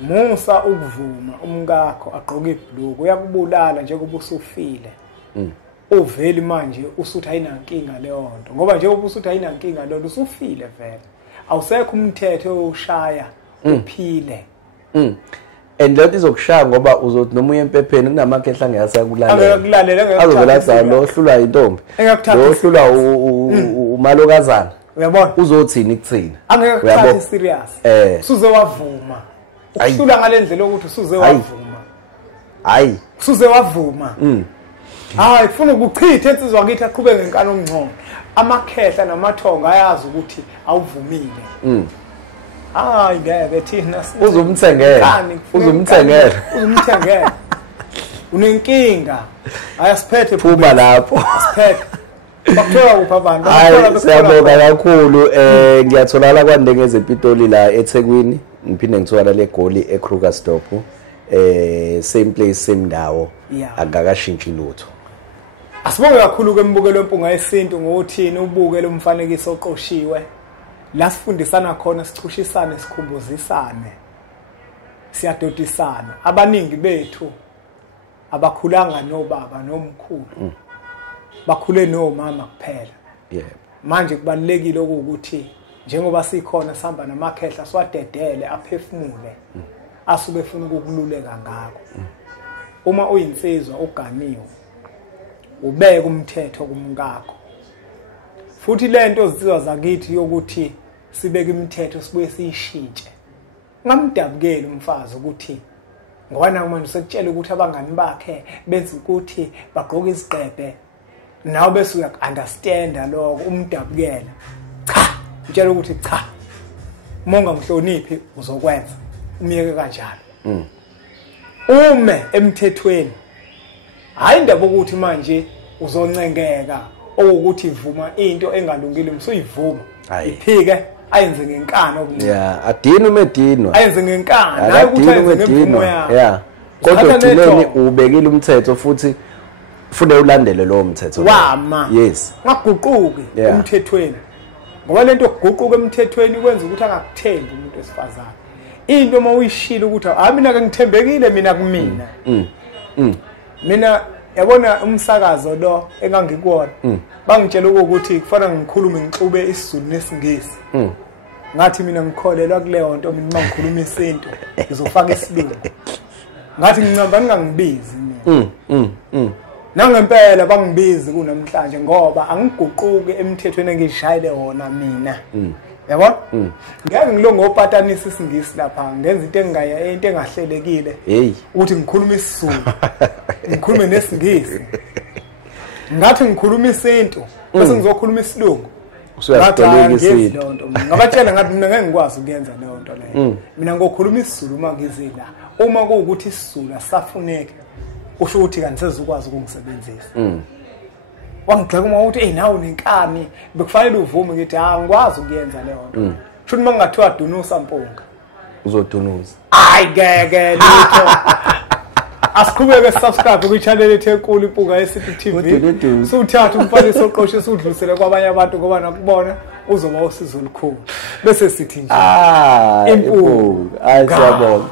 musa ukuvuma umkakho agqoke ibhlukwe uyakubulala njengoba usufile oveli manje usuthi ayinankinga leyo nto ngoba nje ubusuthi ayinankinga lo usufile vele awusekho umthetho oshaya uphile and leyo izokushaya ngoba uzothi noma uye empepheni kunamakehla ngiyasakulalela azovela lo ohlulwa intombi lo ohlulwa umalokazana uyabona uzothini kuthina angeke akuthathe serious usuze wavuma ukuhlula ngalendlela ukuthi usuze wavuma hayi usuze wavuma hayi kufuna ukuchitha insizwa ngakithi aqhubeke ngenkani omngcono amakhehla namathonga ayazi ukuthi awuvumile hayi ngeke thina uzumthengela unenkinga ayasiphethe phuma lapho siphethe bakuthola kuphi abantu siyabonga kakhulu ngiyatholakala kwaNdengeze ePitoli la eThekwini ngiphinde ngithola le goli eKrugersdorp same place same ndawo akakashintshi lutho asibonge kakhulu kwembukelo wempunga yesintu ngokuthini ubuke lo mfanekiso oqoshiwe la sifundisana khona sichushisane sikhumbuzisane siyadotisana abaningi bethu abakhulanga nobaba nomkhulu bakhule nomama kuphela manje kubalekile ukuthi njengoba sikhona sihamba namakhehla siwadedele aphefumule asuke efuna ukukululeka ngakho uma uyinsizwa uganiwe ubeke umthetho kumkakho futhi lento ozizwa zakithi yokuthi sibeke imithetho sibuye siyishintshe ngamdabukeli umfazi ukuthi ngoba manje sekutshela ukuthi abangani bakhe benza ukuthi bagqoke iziqebe nawe bese uyakunderstanda lokho umdabukela cha utshela ukuthi cha monga mhloniphi uzokwenza umiyeke kanjalo ume emthethweni hayi indaba ukuthi manje uzoncengeka okuthi ivuma into engalungile msuyivuma iphike ayenze ngenkani okuncane adini umedinwa ayenze ngenkani hayi ukuthi ayenze ngemvumo yakhe kodwa thuleni ubekile umthetho futhi ufune ulandele lo mthetho wama yes ngaguquki umthethweni ngoba lento okuguquka emthethweni kwenza ukuthi angakuthembi umuntu wesifazane into uma uyishila ukuthi mina ke ngithembekile mina kumina mina yabona umsakazo lo engangikuwona bangitshela ukuthi kufanele ngikhulume ngixube isiZulu nesingisi ngathi mina ngikholelwa kuleyo nto mina ngikhuluma isintu ngizofaka isilungu ngathi ngincamba ningangibizi mina nangempela bangibizi kunamhlanje ngoba angiguquki emthethweni engishayile wona mina yabona ngeke ngilongo opatanisa isingisi lapha ngenza into engahlelekile ukuthi ngikhuluma isiZulu ngikhulume nesingisi ngathi ngikhuluma isintu bese ngizokhuluma isilungu usuyaqoleka isintu ngabatshela ngathi mina ngeke ngikwazi ukuyenza leyo nto leyo mina ngokhuluma isiZulu uma ngizila uma kuukuthi isiZulu asafuneki usho ukuthi kanti sezukwazi ukungisebenzisa wangigxeka uma uthi nawe nenkani bekufanele uvume ngithi ngikwazi ukuyenza leyo nto sho uma ngathiwa dunusa mpunga uzodunusa hayi ngeke litho asiqhubeke subscribe kwi-channel ethu enkulu impunga yeCity TV suthatha umfanekiso oqoshe usudlulisele kwabanye abantu ngoba nakubona uzoba usizo olukhulu bese sithi nje impunga ayisiyabona